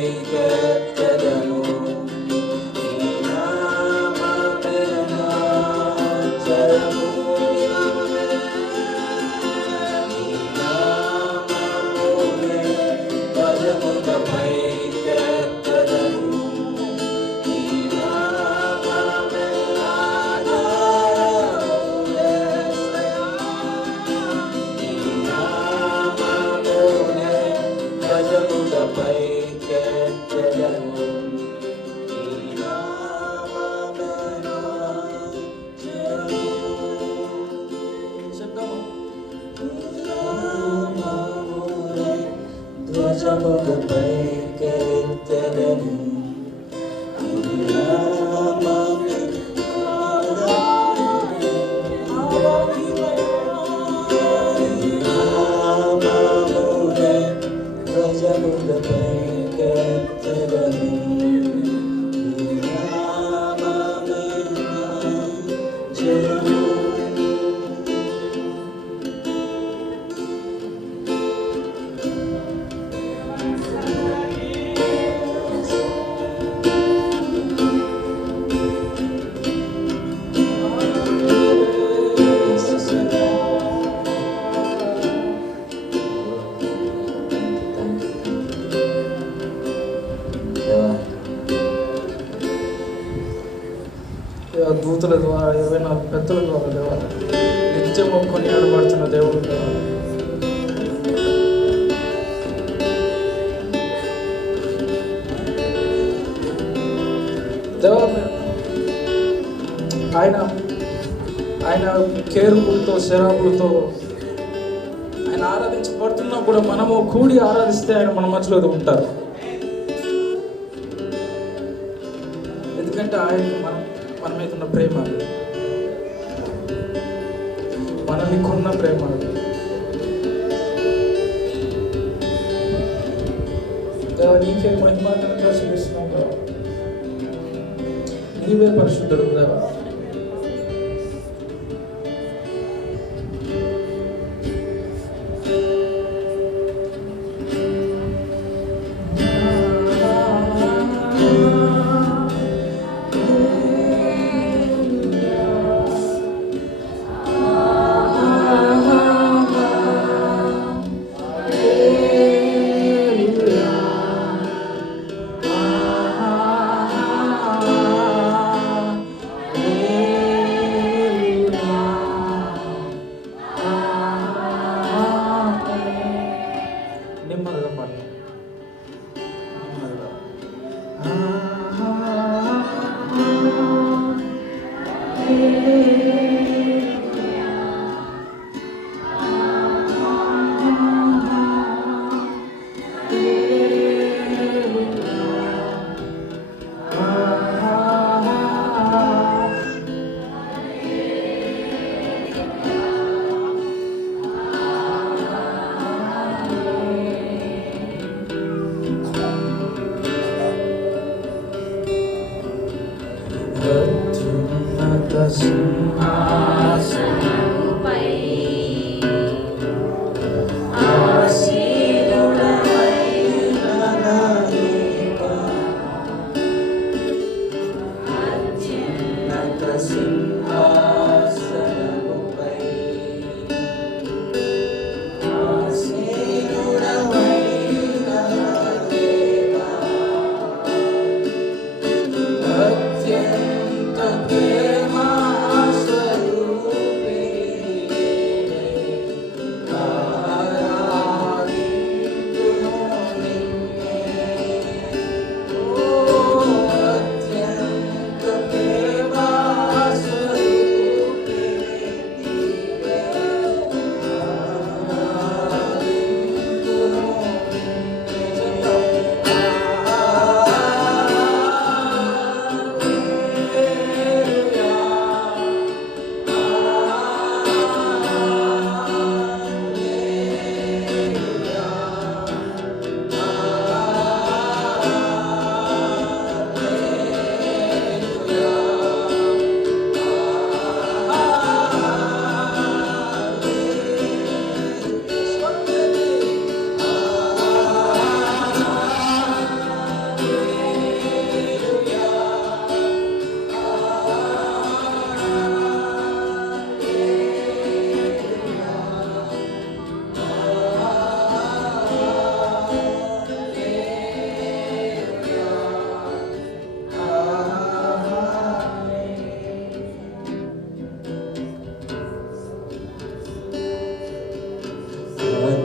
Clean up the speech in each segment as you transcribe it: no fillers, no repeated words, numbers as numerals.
పైకెత్తెదను. నీ నామమే నా జయము. నీ నామమునే ధ్వజముగా పైకెత్తెదను. నీ నామమే ఆధారము యేసయ్యా. నీ నామమునే ధ్వజముగా పైకెత్తెదను. నీ నామమే నా జయము. చెప్దాము. నామమునే ధ్వజముగా పైకెత్తెదను. నీ నామమే నామమునే ధ్వజముగా పైకెత్తెదను. నీ నామమే నా జయము. దూతల ద్వారా 24 పెద్దల ద్వారా దేవా నిత్యం ఒక్కొని ఆడబడుతున్న దేవుడు దేవా. దేవా ఆయన కేరుకులతో శరాబులతో ఆయన ఆరాధించబడుతున్నా కూడా మనము కూడి ఆరాధిస్తే ఆయన మన మధ్యలో ఉంటారు. ఎందుకంటే ఆయనకు మన మీద ఉన్న ప్రేమ, మనల్ని కొన్న ప్రేమ. దేవా నీకే మహిమ ఘనత చెల్లిస్తున్నాం దేవా. నీవే పరిశుద్ధుడు దేవా.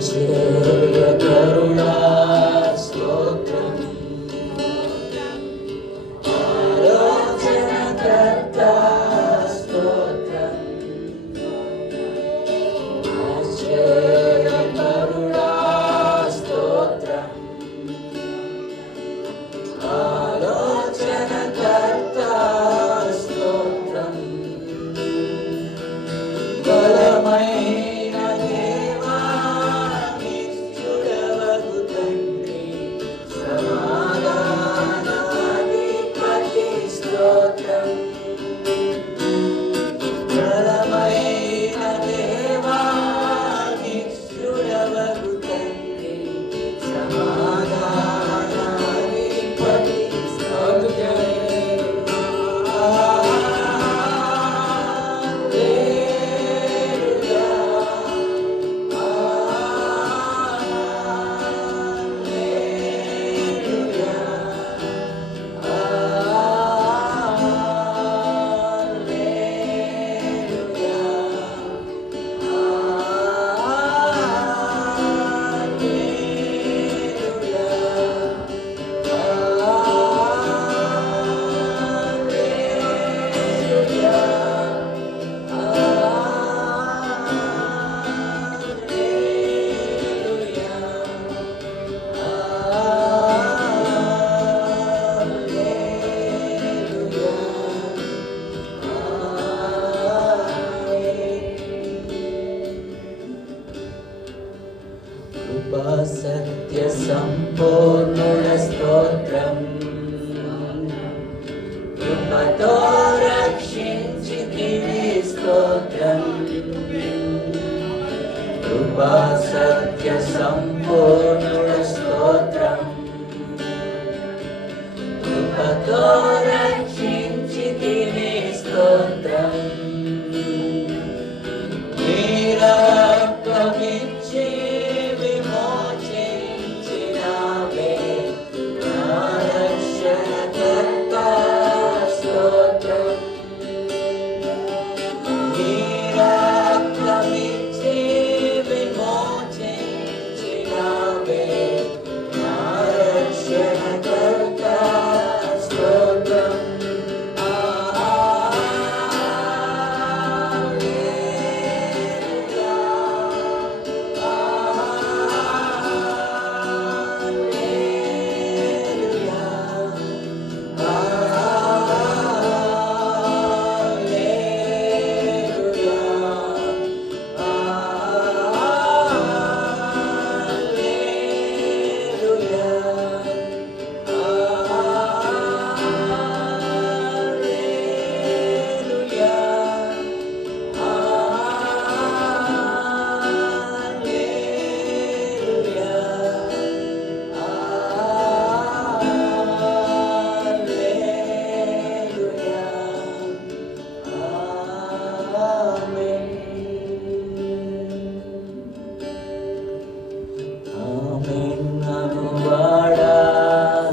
ఆశ్చర్యకరుడా స్తోత్రం, ఆలోచనకర్త స్తోత్రం, ఆశ్చర్యకరుడా స్తోత్రం, ఆలోచనకర్త స్తోత్రం, బలమైన దేవా నిత్యుడవగు తండ్రి, సమాధానాధిపతి స్తోత్రం, బలమైన దేవా నిత్యుడవగు తండ్రి, సమాధానాధిపతి స్తోత్రం. కృపా సత్య సంపూర్ణుడ స్తోత్రం, కృపతో రక్షించితివి స్తోత్రం, కృపా సత్య సంపూర్ణుడ స్తోత్రం, కృపతో రక్షించితివి స్తోత్రం, నీ రక్తమిచ్చి విమోచించినావే నా రక్షణకర్త స్తోత్రం, నీ రక్తమిచ్చి విమోచించినావే నా రక్షణకర్త స్తోత్రం.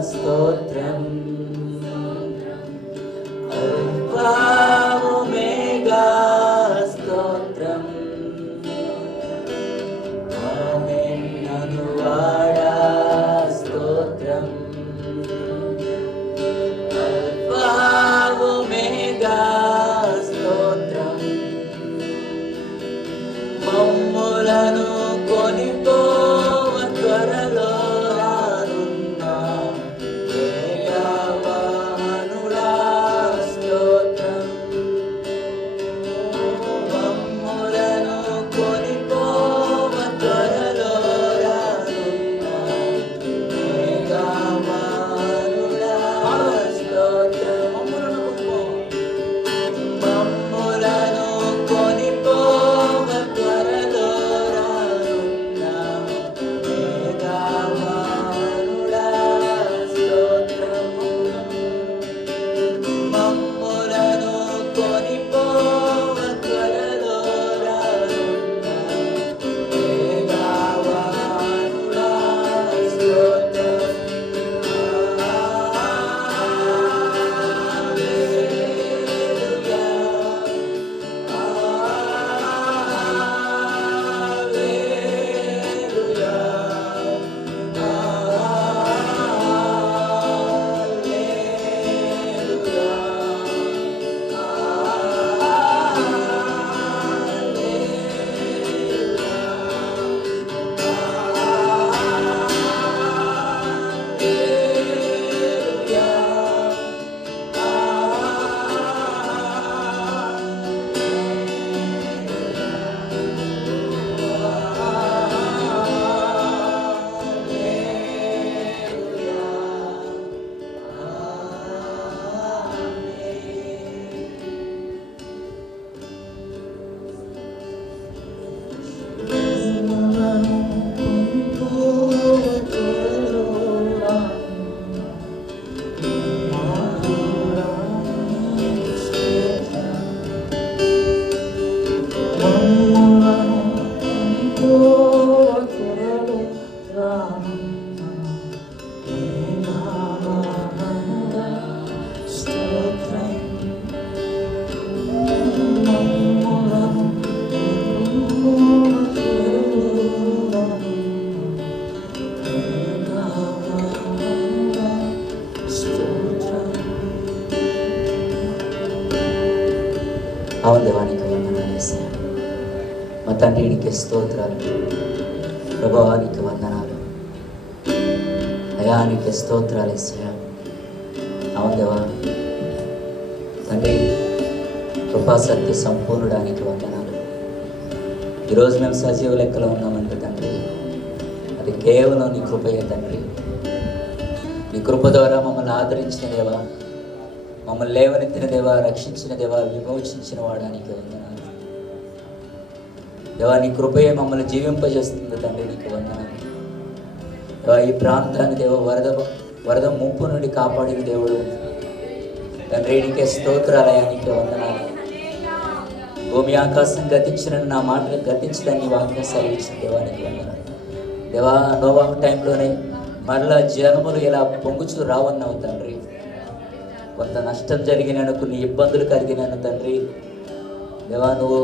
స్తోత్రం, అల్ఫా ఒమేగా స్తోత్రం, ఆమేన్ అనువాడా స్తోత్రం, అల్ఫా ఒమేగా స్తోత్రం, మమ్ములను కొనిపోవ త్వరలో రానున్న వేగవాహనుడా స్తోత్రం, మమ్ములను కొనిపోవ త్వరలో రానున్న వేగవాహనుడా స్తోత్రం, మమ్ములను కొనిపోవ త్వరలో రానున్న తండ్రి నీకే స్తోత్రాలు, ప్రభువానికి వందనాలు, అయానికి స్తోత్రాలు యేసయ్యా. అవును దేవా తండ్రి, కృపా సత్య సంపూర్ణడానికి వందనాలు. ఈరోజు మేము సజీవ లెక్కలో ఉన్నామంటే తండ్రి, అది కేవలం నీ కృపయే తండ్రి. నీ కృప ద్వారా మమ్మల్ని ఆదరించిన దేవా, మమ్మల్ని లేవనెత్తిన దేవా, రక్షించిన దేవా, విమోచించిన వాడానికి వందనాలు దేవా. నీ కృపయే మమ్మల్ని జీవింపజేస్తుంది తండ్రి, నీకు వందనాలు దేవా. ఈ ప్రాంతాన్ని దేవా వరద ముంపు నుండి కాపాడిన దేవుడు తండ్రి, నీకే స్తోత్రాలయా, నీకే వందనాలు. భూమి ఆకాశం గతించిన నా మాటలు గతించడాన్ని వాక్యం సెలవిచ్చిన దేవా, నీకు వందనాలు దేవా. నోవాహు టైంలోనే మరలా జనములు ఇలా పొంగుచూ రావన్నావు తండ్రి. కొంత నష్టం జరిగినాను, కొన్ని ఇబ్బందులు కలిగినాను తండ్రి దేవా. నువ్వు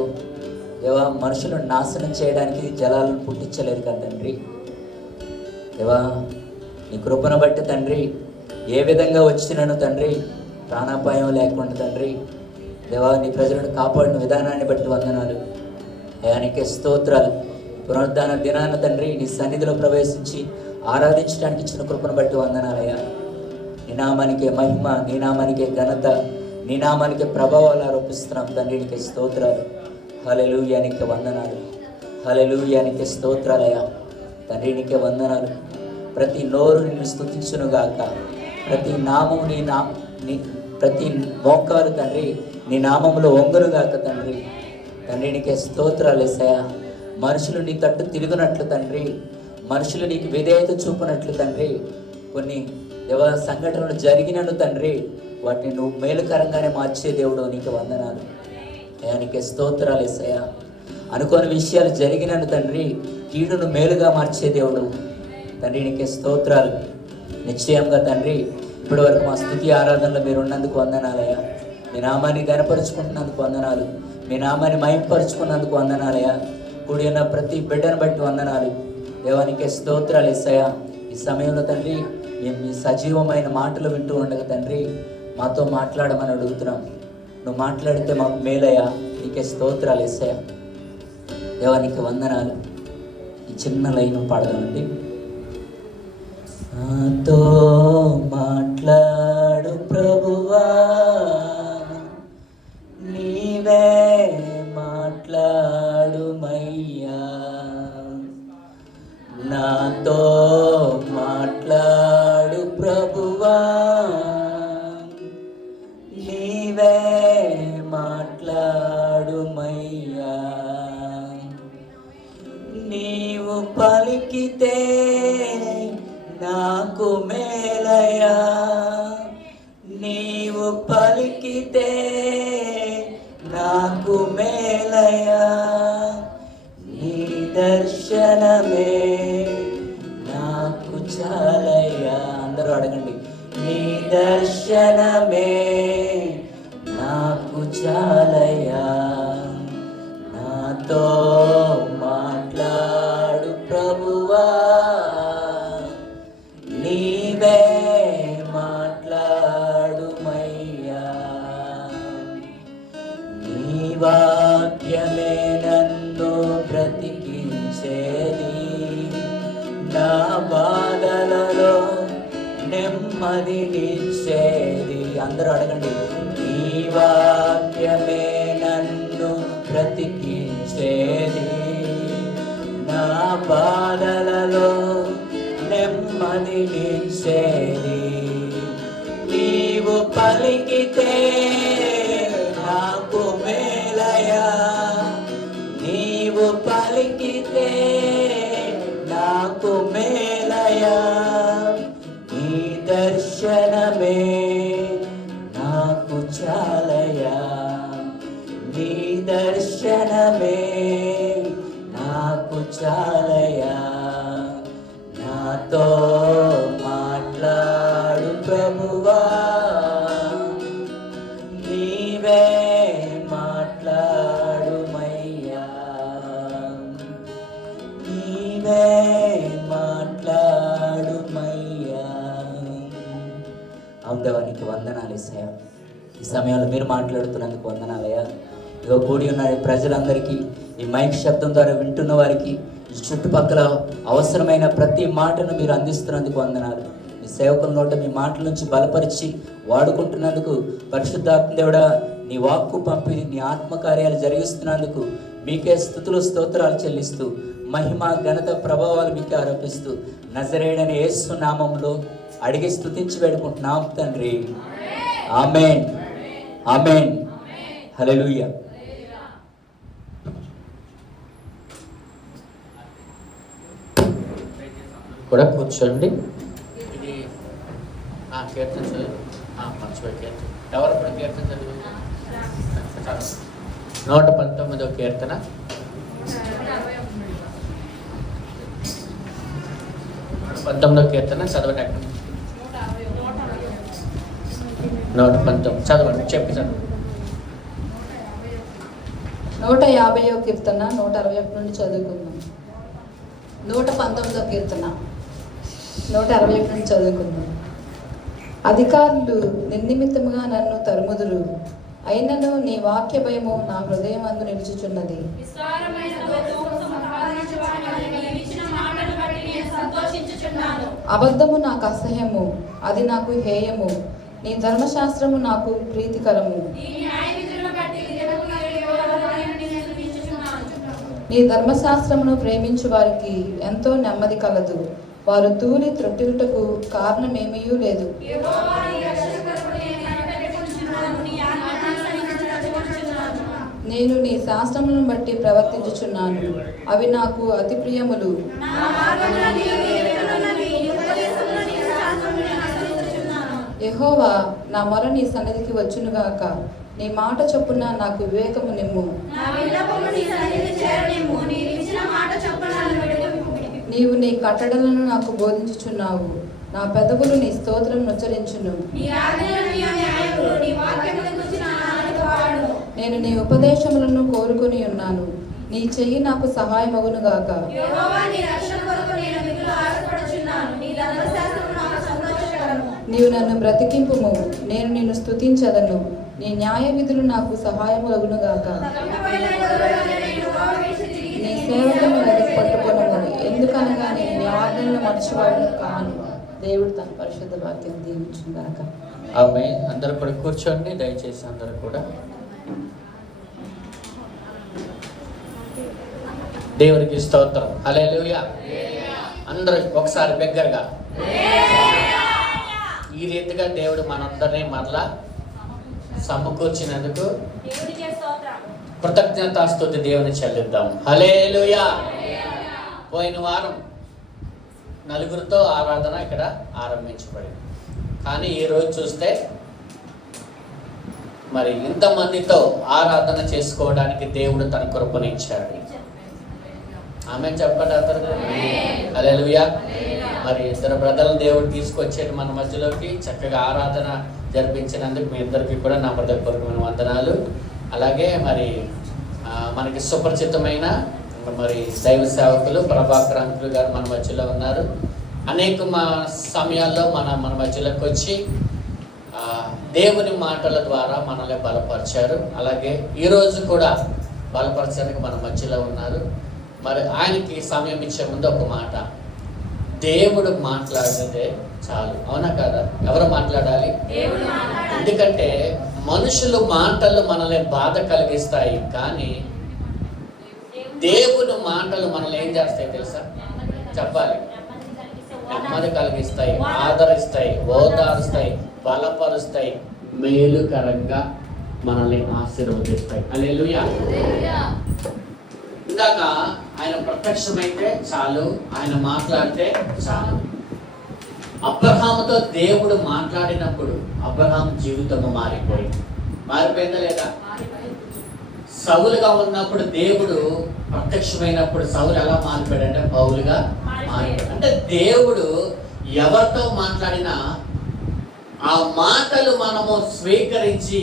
దేవా మనుషులను నాశనం చేయడానికి జలాలను పుట్టించలేరు కదా తండ్రి దేవా. నీ కృపను బట్టి తండ్రి, ఏ విధంగా వచ్చినాను తండ్రి, ప్రాణాపాయం లేకుండా తండ్రి దేవా, నీ ప్రజలను కాపాడిన విధానాన్ని బట్టి వందనాలు అయా, నీకే స్తోత్రాలు. పునరుద్ధాన దినాన తండ్రి నీ సన్నిధిలో ప్రవేశించి ఆరాధించడానికి ఇచ్చిన కృపను బట్టి వందనాలయ్యా. నీ నామానికే మహిమ, నీ నామానికే ఘనత, నీ నామానికే ప్రభావాలు ఆరోపిస్తున్నాం తండ్రి, నీకే స్తోత్రాలు. హల్లెలూయా, నీకే వందనాలు. హల్లెలూయా, నీకే స్తోత్రాలయ్యా తండ్రి, నీకే వందనాలు. ప్రతి నోరు నిన్ను స్తుతించునుగాక, ప్రతి నామము ప్రతి మోకాలు తండ్రి నీ నామములో వంగునుగాక తండ్రి. తండ్రి నీకే స్తోత్రాలు యేసయ్యా. మనుషులు నీ తట్టు తిరుగునట్లు తండ్రి, మనుషులు నీకు విధేయత చూపినట్లు తండ్రి, కొన్ని దేవ సంఘటనలు జరిగినను తండ్రి, వాటిని నువ్వు మేలుకరంగానే మార్చే దేవుడు, నీకు వందనాలు అయ్యా. నీకే స్తోత్రాలు యేసయ్యా. అనుకోని విషయాలు జరిగినను తండ్రి, కీడును మేలుగా మార్చే దేవుడు తండ్రి, నీకే స్తోత్రాలు. నిశ్చయంగా తండ్రి, ఇప్పటి వరకు మా స్తుతి ఆరాధనలో మీరు ఉన్నందుకు వందనాలయ్యా. మీ నామాన్ని గనపరుచుకుంటున్నందుకు వందనాలు, మీ నామాన్ని మహింపరుచుకున్నందుకు వందనాలయ్యా. కూడి ఉన్న ప్రతి బిడ్డను బట్టి వందనాలు దేవానికే స్తోత్రాలు యేసయ్యా. ఈ సమయంలో తండ్రి మేము మీ సజీవమైన మాటలు వింటూ ఉండగా తండ్రి, మాతో మాట్లాడమని అడుగుతున్నాం. నువ్వు మాట్లాడితే మాకు మేలయ్యా, నీకే స్తోత్రాలు యేసయ్యా. దేవానికి వందనాలు. ఈ చిన్న లైన్ పాడదామండి. నాతో మాట్లాడు ప్రభువా, నీవే మాట్లాడుమయ్యా. నాతో మాట్లాడు ప్రభువా, నీవే మాట్లాడుమయ్యా. నీవు పలికితే నాకు మేలయ్యా, నీవు పలికితే నాకు మేలయ్యా. నీ దర్శనమే నాకు చాలయ్యా. అందరూ అడగండి. నీ దర్శనమే నాకు చాలయ్యా. నాతో మాట్లాడు ప్రభువా, నీవే మాట్లాడుమయ్యా. నీ వాక్యమే నన్ను బ్రతికించేది, నా బాధలలో నెమ్మదినిచ్చేది. అందరూ అడగండి. నీ వాక్యమే నన్ను బ్రతికించేది, నా బాధలలో నెమ్మదినిచ్చేది. నీవు పలికితే నాకు మేలయ్యా, నీవు పలికితే నాకు మేలయ్యా. నీ దర్శనమే నాకు చాలయ్యా, నీ దర్శనమే నాకు చాలయ్యా. నాతో మాట్లాడు ప్రభువా, నీవే మాట్లాడుమయ్యా, నీవే మాట్లాడుమయ్యా. అవుదేవానికి వందనాలు యేసయ్యా. ఈ సమయంలో మీరు మాట్లాడుతున్నందుకు వందనాలయ్యా. ఇక కూడి ఉన్న ఈ ప్రజలందరికీ, ఈ మైక్ శబ్దం ద్వారా వింటున్న వారికి, ఈ చుట్టుపక్కల అవసరమైన ప్రతి మాటను మీరు అందిస్తున్నందుకు వందనాలు. మీ సేవకుల నోట మీ మాటల నుంచి బలపరిచి వాడుకుంటున్నందుకు, పరిశుద్ధాత్మ దేవుడా నీ వాక్కు పంపి నీ ఆత్మకార్యాలు జరిగిస్తున్నందుకు మీకే స్తుతులు స్తోత్రాలు చెల్లిస్తూ, మహిమ ఘనత ప్రభావాలు మీకే ఆరోపిస్తూ, నజరేయుడైన యేసు నామములో అడిగి స్తుతించి వేడుకుంటున్నాం తండ్రి. ఆమేన్, ఆమేన్, హల్లెలూయా. కూడా కూర్చోండి. ఇది కీర్తన చదువు, మర్చిపోయి కీర్తన ఎవరు కూడా కీర్తన చదువు. 119వ కీర్తన 19వ కీర్తన చదవండి. 119 చదవండి, చెప్పి చదవండి. 150వ కీర్తన 161 నుండి చదువుకుందాం. 119వ కీర్తన 161 నుండి చదువుకుందాం. అధికారులు నిర్నిమిత్తముగా నన్ను తరుముదురు, అయినను నీ వాక్య భయము నా హృదయమందు నిలుచుచున్నది. అబద్ధము నాకు అసహ్యము, అది నాకు హేయము. నీ ధర్మశాస్త్రము నాకు ప్రీతికరము. నీ ధర్మశాస్త్రమును ప్రేమించు వారికి ఎంతో నెమ్మది కలదు. వారు తూలి త్రొట్టిలుటకు కారణమేమీ లేదు. నేను నీ శాస్త్రములను బట్టి ప్రవర్తించుచున్నాను, అవి నాకు అతి ప్రియములు. యెహోవా, నా మొర నీ సన్నిధికి వచ్చునుగాక. నీ మాట చొప్పున నాకు వివేకము నిమ్ము. నీవు నీ కట్టడలను నాకు బోధించుచున్నావు. నా పెదవులు నీ స్తోత్రం ఉచ్చరించును. నేను నీ ఉపదేశములను కోరుకొని ఉన్నాను. నీ చెయ్యి నాకు సహాయమగునుగాక. నీవు నన్ను బ్రతికింపుము, నేను నిన్ను స్తుతించదను. నీ న్యాయ విధులు నాకు సహాయములగునుగాక. నీ సేవకులను వెతికి పట్టుకొనము, ఎందుకనగా నేను నీ ఆజ్ఞలను మర్చివాడను కాను. దేవుడు తన పరిశుద్ధ వాక్యం దీవించుగాక. ఆమేన్. అందరూ కూడా కూర్చోండి దయచేసి. అందరూ కూడా దేవునికి స్తోత్రం. హల్లెలూయా. అందరూ ఒకసారి బిగ్గరగా ఈ రీతిగా దేవుడు మనందరినీ మరలా సమకూర్చినందుకు కృతజ్ఞతాస్తుతి దేవుని చెల్లిద్దాం. హల్లెలూయా. పోయిన వారం నలుగురితో ఆరాధన ఇక్కడ ఆరంభించబడింది. కానీ ఈరోజు చూస్తే మరి ఇంతమందితో ఆరాధన చేసుకోవడానికి దేవుడు తన కృపనిచ్చాడు. ఆమె చెప్పండి అందరూ. హల్లెలూయా. మరి ఇద్దరు బ్రదర్లు దేవుడు తీసుకొచ్చేది మన మధ్యలోకి, చక్కగా ఆరాధన జరిపించినందుకు మీ ఇద్దరికి కూడా నా హృదయపూర్వకమైన వందనాలు. అలాగే మరి మనకి సుపరిచితమైన మరి దైవ సేవకులు ప్రభాకర్ అంకుల్ గారు మన మధ్యలో ఉన్నారు. అనేక సమయాల్లో మన మధ్యలోకి వచ్చి దేవుని మాటల ద్వారా మనల్ని బలపరిచారు. అలాగే ఈరోజు కూడా బలపరచడానికి మన మధ్యలో ఉన్నారు. మరి ఆయనకి సమయం ఇచ్చే ముందు ఒక మాట, దేవుడు మాట్లాడితే చాలు. అవునా కదా? ఎవరు మాట్లాడాలి? ఎందుకంటే మనుషులు మాటలు మనల్ని బాధ కలిగిస్తాయి, కానీ దేవుని మాటలు మనల్ని ఏం చేస్తాయి తెలుసా? చెప్పాలి. నెమ్మది కలిగిస్తాయి, ఆదరిస్తాయి, ఓదారుస్తాయి, బలపరుస్తాయి, మేలుకరంగా మనల్ని ఆశీర్వదిస్తాయి. హల్లెలూయా. ఇందాక ఆయన ప్రత్యక్షమైతే చాలు, ఆయన మాట్లాడితే చాలు. అబ్రహాముతో దేవుడు మాట్లాడినప్పుడు అబ్రహాం జీవితము మారిపోయిందా లేదా? సౌలుగా ఉన్నప్పుడు దేవుడు ప్రత్యక్షమైనప్పుడు సౌలు ఎలా మారిపోయాడంటే పౌలుగా మారిపోయాడు. అంటే దేవుడు ఎవరితో మాట్లాడినా ఆ మాటలు మనము స్వీకరించి,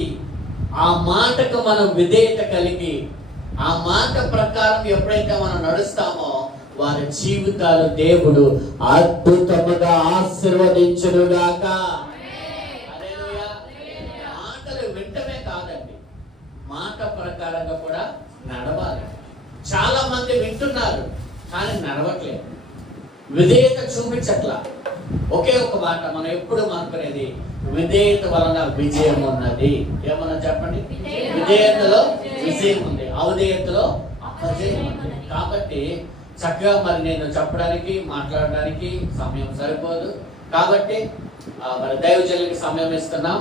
ఆ మాటకు మనం విధేయత కలిగి, ఆ మాట ప్రకారం ఎప్పుడైతే మనం నడుస్తామో వారి జీవితాలు దేవుడు అద్భుతముగా ఆశీర్వదించునుగాక. మాటలు వింటమే కాదండి, మాట ప్రకారం ప్రకారంగా కూడా నడవాలి. చాలా మంది వింటున్నారు కానీ నడవట్లేదు, విధేయత చూపించట్లా. ఒకే ఒక మాట మనం ఎప్పుడు అనుకునేది, విధేయత వలన విజయం ఉన్నది. ఏమన్నా చెప్పండి, విధేయతలో విజయం ఉంది, అవిధేయతలో అపజయం ఉంది. కాబట్టి చక్కగా మరి నేను చెప్పడానికి మాట్లాడడానికి సమయం సరిపోదు. కాబట్టి మరి దైవజనులకి సమయం ఇస్తున్నాం.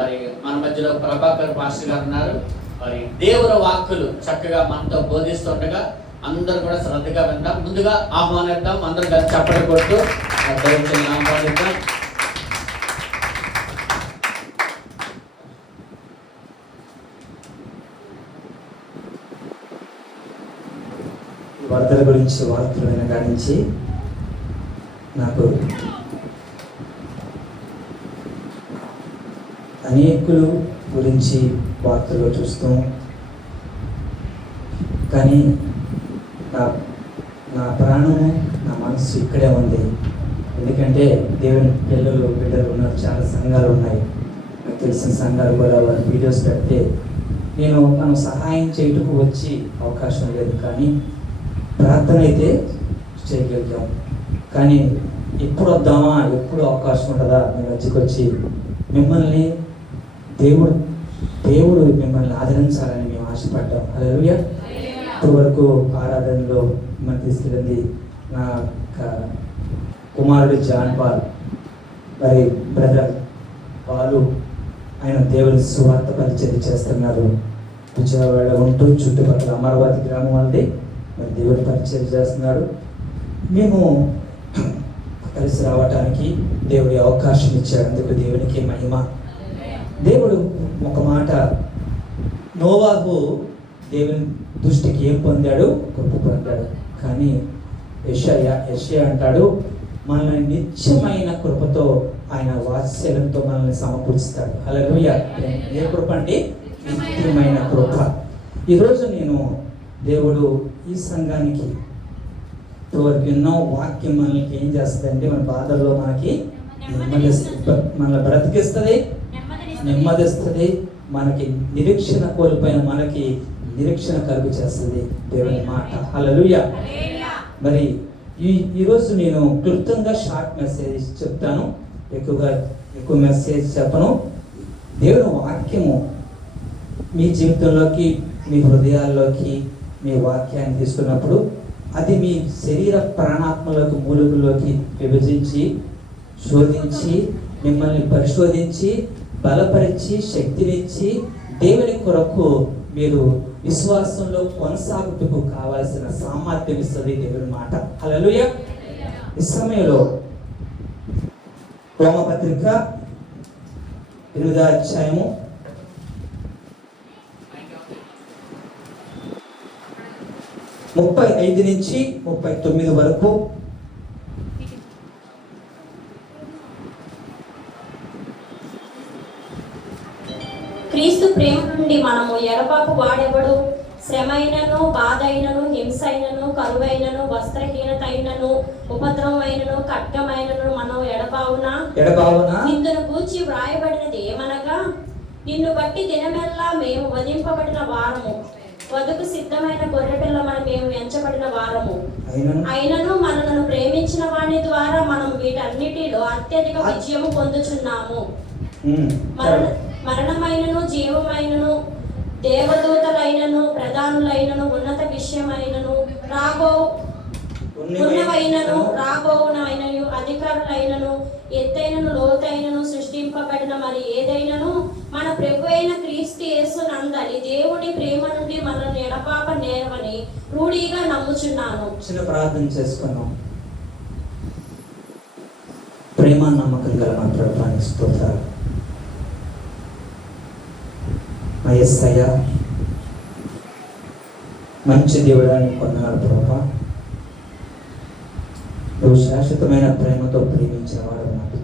మరి మన మధ్యలో ప్రభాకర్ పాస్టర్ గారు ఉన్నారు. మరి దేవుని వాక్కులు చక్కగా మనతో బోధిస్తుండగా అందరూ కూడా శ్రద్ధగా విందాం. ముందుగా ఆహ్వానిద్దాం, అందరూ కలిసి చప్పట్లు కొడుతూ దైవజనులను ఆహ్వానిద్దాం. వరదల గురించి వార్తలు వినగా నుంచి నాకు అనేకులు గురించి వార్తలు చూస్తాం, కానీ నా ప్రాణము నా మనసు ఇక్కడే ఉంది. ఎందుకంటే దేవుని బిడ్డలు ఉన్నారు, చాలా సంఘాలు ఉన్నాయి, నాకు తెలిసిన సంఘాలు కూడా వారి వీడియోస్ పెడితే మనం సహాయం చేయటకు వచ్చి అవకాశం లేదు, కానీ ప్రార్థన అయితే చేయగలిగాం. కానీ ఎప్పుడు వద్దామా, ఎప్పుడు అవకాశం ఉంటుందా మీ మధ్యకి వచ్చి మిమ్మల్ని దేవుడు మిమ్మల్ని ఆదరించాలని మేము ఆశపడ్డాం. హల్లెలూయా. ఇప్పటి వరకు ఆరాధనలో మిమ్మల్ని తీసుకెళ్ళింది నా కుమారుడు జాన్ పాల్, మరి బ్రదర్ వాళ్ళు ఆయన దేవుని సువార్త పరిచయం చేస్తున్నారు. విజయవాడ ఉంటూ చుట్టుపక్కల అమరావతి గ్రామం వాళ్ళది మరి దేవుని పరిచయం చేస్తున్నాడు. మేము కలిసి రావడానికి దేవుడి అవకాశం ఇచ్చాడు, అందుకు దేవునికి మహిమ. దేవుడు ఒక మాట, నోవాహు దేవుని దృష్టికి ఏం పొందాడు? కృప పొందాడు. కానీ యెషయా అంటాడు, మనల్ని నిత్యమైన కృపతో ఆయన వాత్సల్యంతో మనల్ని సమకూరుస్తాడు. హల్లెలూయా. ఏ కృప అంటే? నిత్యమైన కృప. ఈరోజు నేను దేవుడు ఈ సంఘానికి ఇంతవరకు ఎన్నో వాక్యం మనకి ఏం చేస్తుందంటే, మన బాధల్లో మనకి మన బ్రతికిస్తుంది, నెమ్మదిస్తుంది, మనకి నిరీక్షణ కోల్పోయిన మనకి నిరీక్షణ కలుగు చేస్తుంది దేవుని మాట. హల్లెలూయా. మరి ఈరోజు నేను క్లుప్తంగా షార్ట్ మెసేజ్ చెప్తాను, ఎక్కువ మెసేజ్ చెప్పను. దేవుని వాక్యము మీ జీవితంలోకి, మీ హృదయాల్లోకి మీ వాక్యాన్ని తీసుకున్నప్పుడు అది మీ శరీర ప్రాణాత్మలోకి, మూలుగులోకి విభజించి, శోధించి, మిమ్మల్ని పరిశోధించి, బలపరిచి, శక్తినిచ్చి, దేవుని కొరకు మీరు విశ్వాసంలో కొనసాగుటకు కావాల్సిన సామర్థ్యం ఇస్తుంది దేవుని మాట. హల్లెలూయా. ఈ సమయంలో రోమపత్రిక 8వ అధ్యాయము 35 నుంచి 39 వరకు క్రీస్తు ప్రేమ నుండి మనము ఎడబాపు వాడెవడు? శ్రమ అయినను, బాధ అయినను, హింస అయినను, కరువైనను, వస్త్రహీనత అయినను, ఉపద్రవమైనను, ఖడ్గమైనను మనం ఎడబావునా? ఇందును గూర్చి వ్రాయబడినది ఏమనగా, నిన్ను బట్టి దినమెల్లా మేము వధింపబడిన వారము, వధుకు సిద్ధమైన గొర్రెపిల్లమని మేము ఎంచబడిన వారము. అయినను మనలను ప్రేమించిన వాని ద్వారా మనం వీటన్నిటిలో అత్యధిక విజయము పొందుచున్నాము. మరణమైనను, జీవమైనను, దేవదూతలైనను, ప్రధానులైనను, ఉన్నత విషయమైనను, ఉన్నవైనను, రాబోవునైనను, అధికారులైనను, ఎత్తైనను, లోతైనను, సృష్టింపబడిన మరి ఏదైనను మన ప్రభు అయిన క్రీస్తు యేసు నందలి దేవుని ప్రేమ నుండి మనల్ని ఎడపాప నేరమని రూఢిగా నమ్ముచున్నాను. చిన్న ప్రార్థన చేసుకున్నాం. ప్రేమ నమ్మకం గల మా ప్రభువానికి స్తోత్రాలు. మా యేసయ్య మంచి దేవుడానికి కొందనాలు ప్రభా. నువ్వు శాశ్వతమైన ప్రేమతో ప్రేమించిన వాడు, నాకు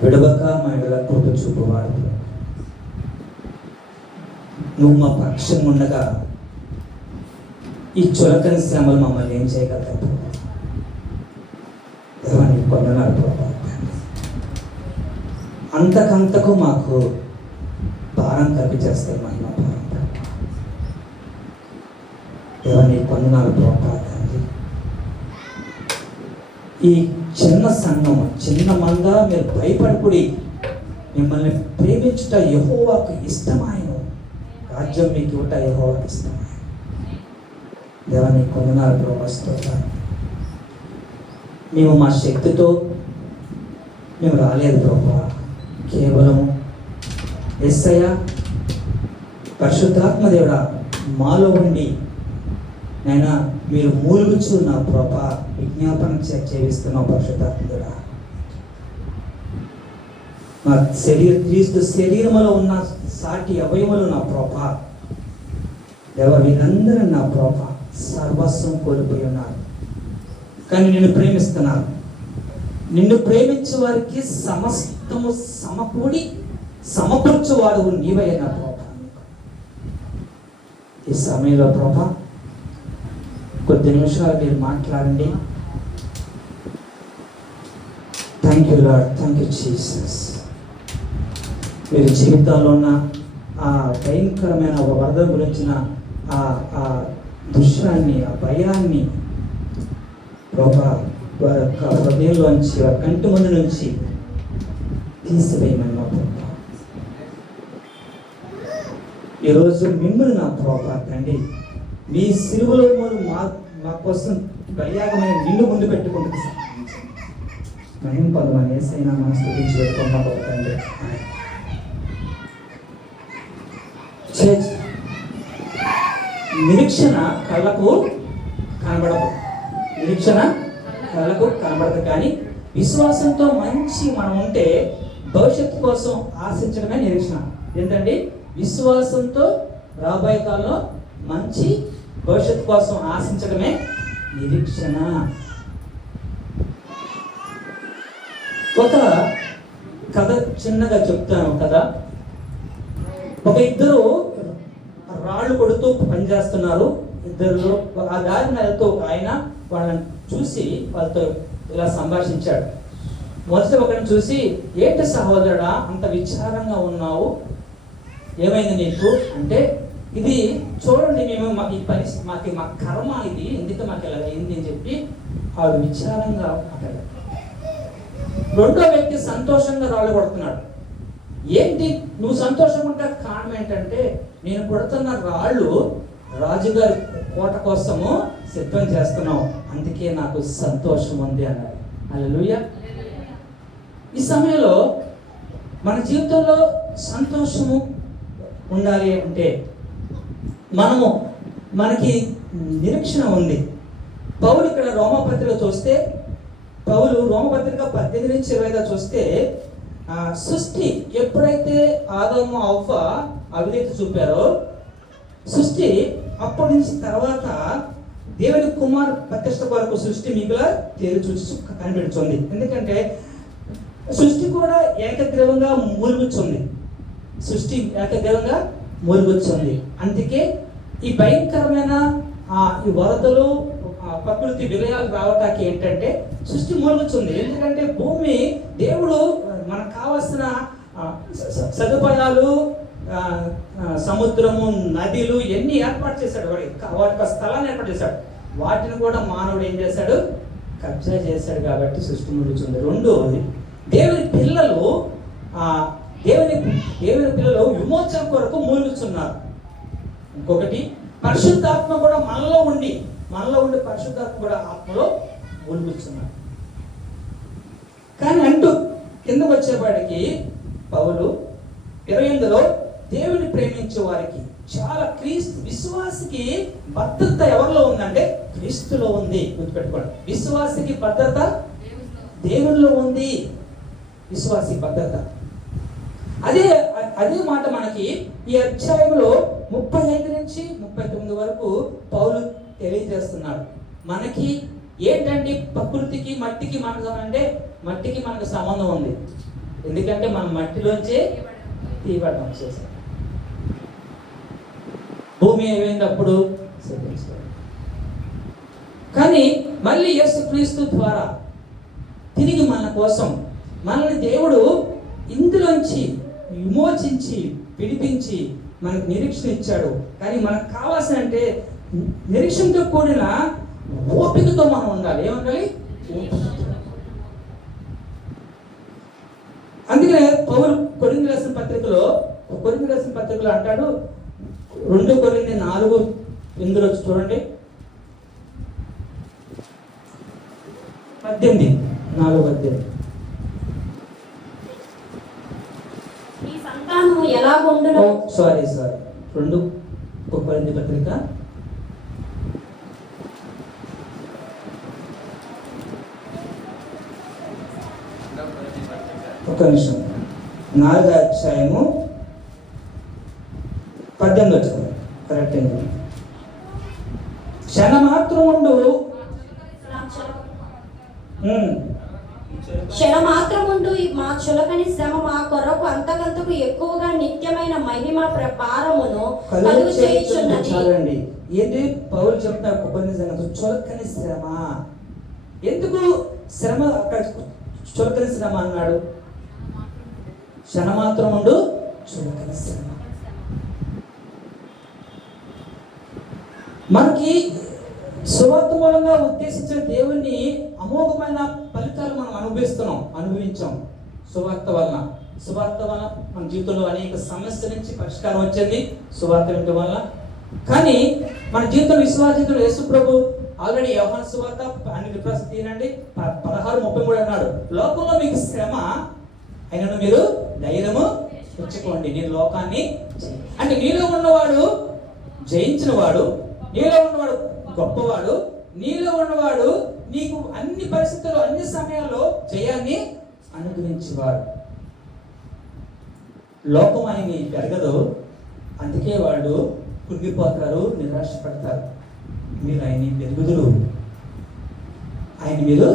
విడవక మా ఎడల కృప చూపువాడు. నువ్వు మా పక్షం ఉండగా ఈ చులకని శ్రమలు మమ్మల్ని ఏం చేయగలుగుతావు? దేవానికి కొందనాలు ప్రభా. అంతకంతకు మాకు భారం కలిగి చేస్తాయి, మహిమ భారం. దేవాన్ని పొందినారు ప్రభా తండ్రి. ఈ చిన్న సంఘం, చిన్న మంద మీరు భయపడకుడి, మిమ్మల్ని ప్రేమించుట యెహోవాకు ఇష్టమాయను, రాజ్యం మీకు ఇవ్వట యెహోవాకు ఇష్టమాయను. దేవాన్ని పొందినారు ప్రభా స్తోత్రాలు. మేము మా శక్తితో మేము రాలేదు ప్రభా, కేవలము యేసయ్య పరిశుద్ధాత్మ దేవుడా మాలో ఉండి నైనా మీరు మూలుగుచు నా ప్రభా విజ్ఞాపన చేయిస్తున్న పరిశుద్ధాత్మ దేవుడా, నా క్రీస్తు శరీరములో ఉన్న సాటి అవయములు నా ప్రభా దేవ, వీళ్ళందరూ నా ప్రభా సర్వస్వం కోల్పోయి ఉన్నారు, కానీ నిన్ను ప్రేమిస్తున్నారు. నిన్ను ప్రేమించే వారికి సమస్తము సమకూడి సమకూర్చువాడు నీవైనా ప్రభా. ఈ సమయంలో ప్రభా కొద్ది నిమిషాలు మీరు మాట్లాడండి. Thank you lord, thank you Jesus. మీరు జీవితంలో ఉన్న ఆ భయంకరమైన వరద గురించిన ఆ దృశ్యాన్ని, ఆ భయాన్ని ప్రభా వారి యొక్క హృదయంలోంచి, వారి కంటి ముందు నుంచి తీసివేయమని మా ప్రభా. ఈరోజు మిమ్మల్ని నా ప్రభా తండ్రి మీ సిలువలో మా కోసం బలియాగమైన నిన్ను ముందు పెట్టుకుంటుంది మహిమ పొందమని యేసయ్యా మనం స్తుతించి పెట్టుకోమండి. నిరీక్షణ కళ్ళకు కనబడదు, నిరీక్షణ కళ్ళకు కనబడదు, కానీ విశ్వాసంతో మంచి మనం ఉంటే భవిష్యత్తు కోసం ఆశించడమే నిరీక్షణ. ఏంటండి? విశ్వాసంతో రాబోయే కాలంలో మంచి భవిష్యత్తు కోసం ఆశించడమే నిరీక్షణ. ఒక కథ చిన్నగా చెప్తాను కదా. ఒక ఇద్దరు రాళ్ళు కొడుతూ పనిచేస్తున్నారు. ఇద్దరు ఆ దారిన వెళ్తూ ఒక ఆయన వాళ్ళని చూసి వాళ్ళతో ఇలా సంభాషించాడు. మొదట ఒకరిని చూసి, ఏంటి సహోదరుడా అంత విచారంగా ఉన్నావు, ఏమైంది నీకు అంటే, ఇది చూడండి మేము మాకు ఈ పని మా కర్మ ఇది, ఎందుకు మాకు ఇలా అయింది అని చెప్పి ఆవిడ విచారంగా మాట్లాడారు. రెండో వ్యక్తి సంతోషంగా రాళ్ళు కొడుతున్నాడు. ఏంటి నువ్వు సంతోషంగా ఉంటే కారణం ఏంటంటే, నేను కొడుతున్న రాళ్ళు రాజుగారి కోట కోసము సిద్ధం చేస్తున్నావు, అందుకే నాకు సంతోషం ఉంది అన్నాడు. హల్లెలూయా. ఈ సమయంలో మన జీవితంలో సంతోషము ఉండాలి అంటే మనకి నిరీక్షణ ఉంది. పౌలు ఇక్కడ రోమపత్రిక చూస్తే, పౌలు రోమపత్రిక 18-20 చూస్తే, సృష్టి ఎప్పుడైతే ఆదాము అవ్వ అవిధేయత చూపారో, సృష్టి అప్పటి నుంచి తర్వాత దేవుని కుమార్ ప్రతిష్ట కొరకు సృష్టి మిగుల తేరు చూసి కనిపెడుతుంది. ఎందుకంటే సృష్టి కూడా ఏకగ్రీవంగా మూలుగుచ్చుంది, సృష్టి ఏకగ్రీవంగా మూలుగుచ్చుంది. అందుకే ఈ భయంకరమైన ఈ వరదలు, ప్రకృతి విలయాలు రావటానికి ఏంటంటే సృష్టి మూలుగుచ్చుంది. ఎందుకంటే భూమి దేవుడు మనకు కావాల్సిన సదుపాయాలు, సముద్రము, నదులు ఎన్ని ఏర్పాటు చేశాడు, వాటి స్థలాన్ని ఏర్పాటు చేశాడు. వాటిని కూడా మానవుడు ఏం చేశాడు? కబ్జా చేశాడు. కాబట్టి సృష్టి మూలుగుచ్చుంది. రెండోది, దేవుని పిల్లలు విమోచన కొరకు మూలుగుచున్నారు. ఇంకొకటి, పరిశుద్ధాత్మ కూడా మనలో ఉండి పరిశుద్ధాత్మ కూడా ఆత్మలో మూలుగుచున్నారు. కానీ అంటూ కిందకు వచ్చేపాటికి పౌలు 28లో దేవుని ప్రేమించే వారికి చాలా విశ్వాసికి భద్రత ఎవరిలో ఉందంటే క్రీస్తులో ఉంది. గుర్తుపెట్టుకోండి, విశ్వాసికి భద్రత దేవునిలో ఉంది. విశ్వాసి భద్రత. అదే మాట మనకి ఈ అధ్యాయంలో 35-39 వరకు పౌలు తెలియజేస్తున్నాడు. మనకి ఏంటంటే ప్రకృతికి మట్టికి మనకు సంబంధం ఉంది. ఎందుకంటే మనం మట్టిలోంచే తీయబడ్డాం. చేసాం. భూమి ఏమైనప్పుడు కానీ మళ్ళీ యేసుక్రీస్తు ద్వారా తిరిగి మన కోసం మనల్ని దేవుడు ఇందులోంచి విమోచించి విడిపించి మనకు నిరీక్షణ ఇచ్చాడు. కానీ మనకు కావాల్సిన అంటే నిరీక్షణతో కూడిన ఓపికతో మనం ఉండాలి. ఏముండాలి? ఓపికతో. అందుకనే పౌలు కొరింథీ రాసిన పత్రికలో అంటాడు, 2 కొరింథీ 4 చూడండి, 18. ఈ సంతానము ఎలాగుండునో సారీ 2 కొరింథీ పత్రిక 4వ అధ్యాయము 18 కరెక్ట్ అండి. క్షణమాత్రముండు క్షణమాత్రముండు మా చులకని శ్రమ మా కొరకు అంతకంతకు ఎక్కువగా నిత్యమైన మహిమ భారమును కలుగు చేయుచున్నది. చాలండి. ఏంటి పౌలు చెప్తారు కొన్ని సంగతులు? చులకని శ్రమ. ఎందుకు శ్రమ అక్కడ చులకని శ్రమ అన్నాడు? క్షణమాత్రముండు చులకని శ్రమ. మనకి సువార్త మూలంగా ఉద్దేశించిన దేవుణ్ణి అమోఘమైన ఫలితాలు మనం అనుభవించాం. సువార్త వలన మన జీవితంలో అనేక సమస్యల నుంచి పరిష్కారం వచ్చింది సువార్త వినడం వల్ల. కానీ మన జీవితంలో విశ్వాసితుడు యేసు ప్రభు ఆల్రెడీ యోహాను సువార్త అన్ని విప్రసం తీనండి 16:33 అన్నాడు, లోకంలో మీకు శ్రమ అయినను మీరు ధైర్యము తెచ్చుకోండి, నేను లోకాన్ని. అంటే నీలో ఉన్నవాడు జయించిన వాడు, నీలో ఉన్నవాడు గొప్పవాడు, నీలో ఉన్నవాడు నీకు అన్ని పరిస్థితుల్లో అన్ని సమయాల్లో జయాన్ని అనుగ్రహించేవాడు. లోకం ఆయన్ని పెరగదు, అందుకే వాళ్ళు కుంగిపోతారు, నిరాశపడతారు. మీరు ఆయన్ని పెరుగుదురు, ఆయన మీరు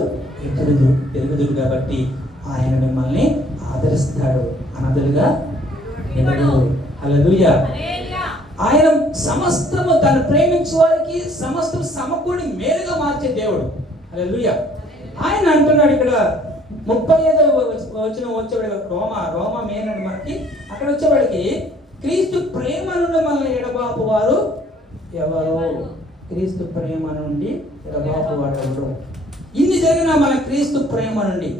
పెరుగుదురు కాబట్టి ఆయన మిమ్మల్ని ఆదరిస్తాడు, అనాథలుగా ఎదగడు. హల్లెలూయా. ఆయన సమస్తము తను ప్రేమించే వారికి సమస్తం సమకూడి మేలుగా మార్చే దేవుడు. హల్లెలూయా. ఆయన అంటున్నాడు ఇక్కడ 35వ వచనం వచ్చేవాడికి రోమా మెయిన్ అండి మనకి. అక్కడ వచ్చేవాడికి క్రీస్తు ప్రేమ నుండి మనల్ని ఎడబాపు వారు ఎవరు? క్రీస్తు ప్రేమ నుండి ఎడబాపు వాడు ఎవరు? ఇన్ని జరిగినా మన క్రీస్తు ప్రేమ నుండి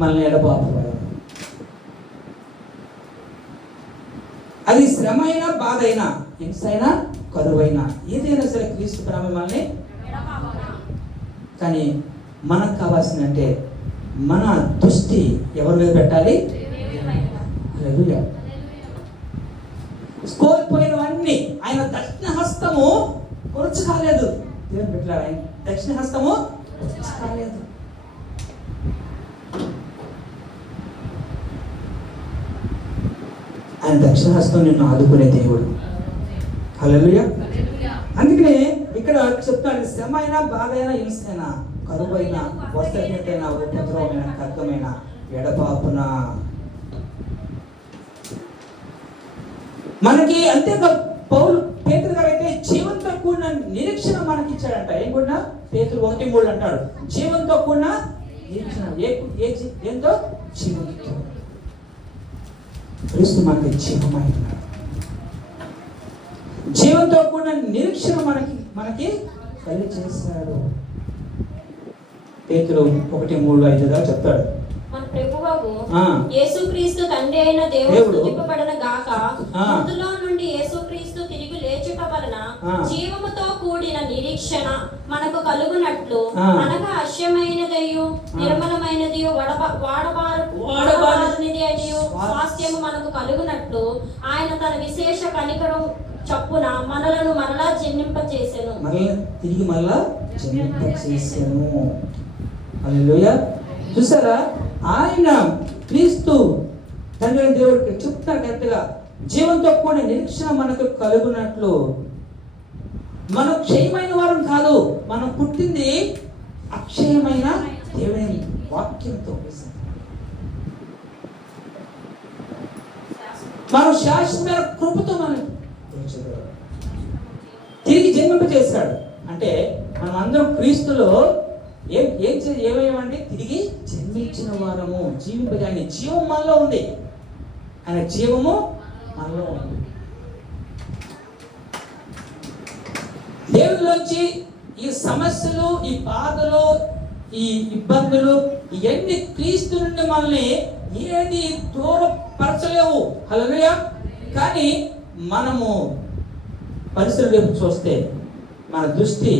మనల్ని ఎడబాపు వాడు. అది శ్రమ అయినా, బాధ అయినా, హింసైనా, కరువైనా, ఏదైనా సరే క్రీస్తు ప్రేమ మనల్ని. కానీ మనకు కావాల్సిందంటే మన దృష్టి ఎవరి మీద పెట్టాలి? హల్లెలూయా. కోల్పోయినవన్నీ ఆయన దక్షిణ హస్తము కొరచు కాలేదు. దేవుని పెట్టాడు, ఆయన దక్షిణ హస్తము కొరచు కాలేదు. ఆయన దక్షిణ హస్తం నిన్ను ఆదుకునే దేవుడు. హల్లెలూయా. అందుకనే ఇక్కడ చెప్తాడు, శ్రమ అయినా, బాధ అయినా, హింసైనా, కరువైన, వస్త్రహీనతైన, ఉపద్రవమైన, ఖడ్గమైన, ఎడబాపున. మనకి అంతేకాదు, పేతురు గారు అయితే జీవంతో కూడిన నిరీక్షణ మనకి ఇచ్చాడంట. ఏం కూడా పేతురు 1:3 అంటాడు, జీవంతో కూడిన నిరీక్షణ. ఏంతో? జీవంతో. క్రీస్తు మనకి జీవమైన, జీవంతో కూడిన నిరీక్షణ మనకి కలిగి చేశాడు. పేతురు 1:3-5 చెప్తాడు. మన ప్రభువు యేసుక్రీస్తు తండ్రి అయిన దేవుడు స్తుతింపబడును గాక. మృతుల్లో నుండి యేసుక్రీస్తు తిరిగి లేచుట వలన జీవముతో కూడిన నిరీక్షణ మనకు కలుగునట్లు, అనగా అశ్యమైనదయు నిర్మలమైనదియు వాడబారనిది అనియు స్వాస్థ్యము మనకు కలుగునట్లు ఆయన తన విశేష కనికరం చప్పున మనలను మరలా జన్మింపచేసెను. తిరిగి మరలా జన్మింపచేసెను. హల్లెలూయా. చూసారా, ఆయన క్రీస్తు తండ్రి దేవుడికి చెప్తారు కరెక్ట్గా, జీవంతో కూడిన నిరీక్షణ మనకు కలుగునట్లు. మనం క్షయమైన వారం కాదు, మనం పుట్టింది అక్షయమైన దేవుని వాక్యంతో. మనం శాశ్వతమైన కృపతో మనం తిరిగి జన్మింపజేశాడు. అంటే మనం అందరం క్రీస్తులో ఏమేమండి? తిరిగి జన్మించిన వారము, ఆయన జీవం మనలో ఉంది, ఆయన జీవము మనలో ఉంది. దేవుళ్ళలోంచి ఈ సమస్యలు, ఈ బాధలు, ఈ ఇబ్బందులు ఇవన్నీ క్రీస్తు నుండి మనల్ని ఏది దూరపరచలేవు. హల్లెలూయా. కానీ మనము పరిస్థితుల వైపు చూస్తే మన దృష్టి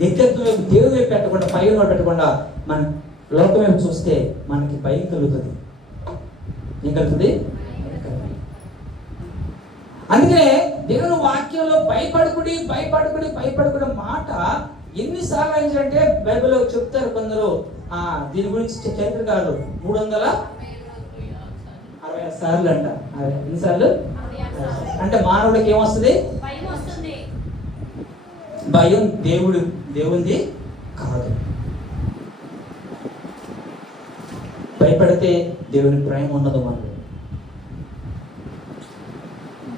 నిత్యత్వం వైపు, దేవుని వైపు పెట్టకుండా, పైన పెట్టకుండా మన లోకం వైపు చూస్తే మనకి భయం కలుగుతుంది. ఏం కలుగుతుంది? అందుకే దేవుని వాక్యంలో భయపడకుడి మాట ఎన్నిసార్లు అయిందంటే బైబిల్లో చెప్తారు కొందరు. దీని గురించి చరిత్రకారులు 360 సార్లు అంట. ఎన్నిసార్లు అంటే మానవుడికి ఏమొస్తుంది? భయం దేవుంది కాదు. భయపడితే దేవుని ప్రేమ ఉండదు. మనకు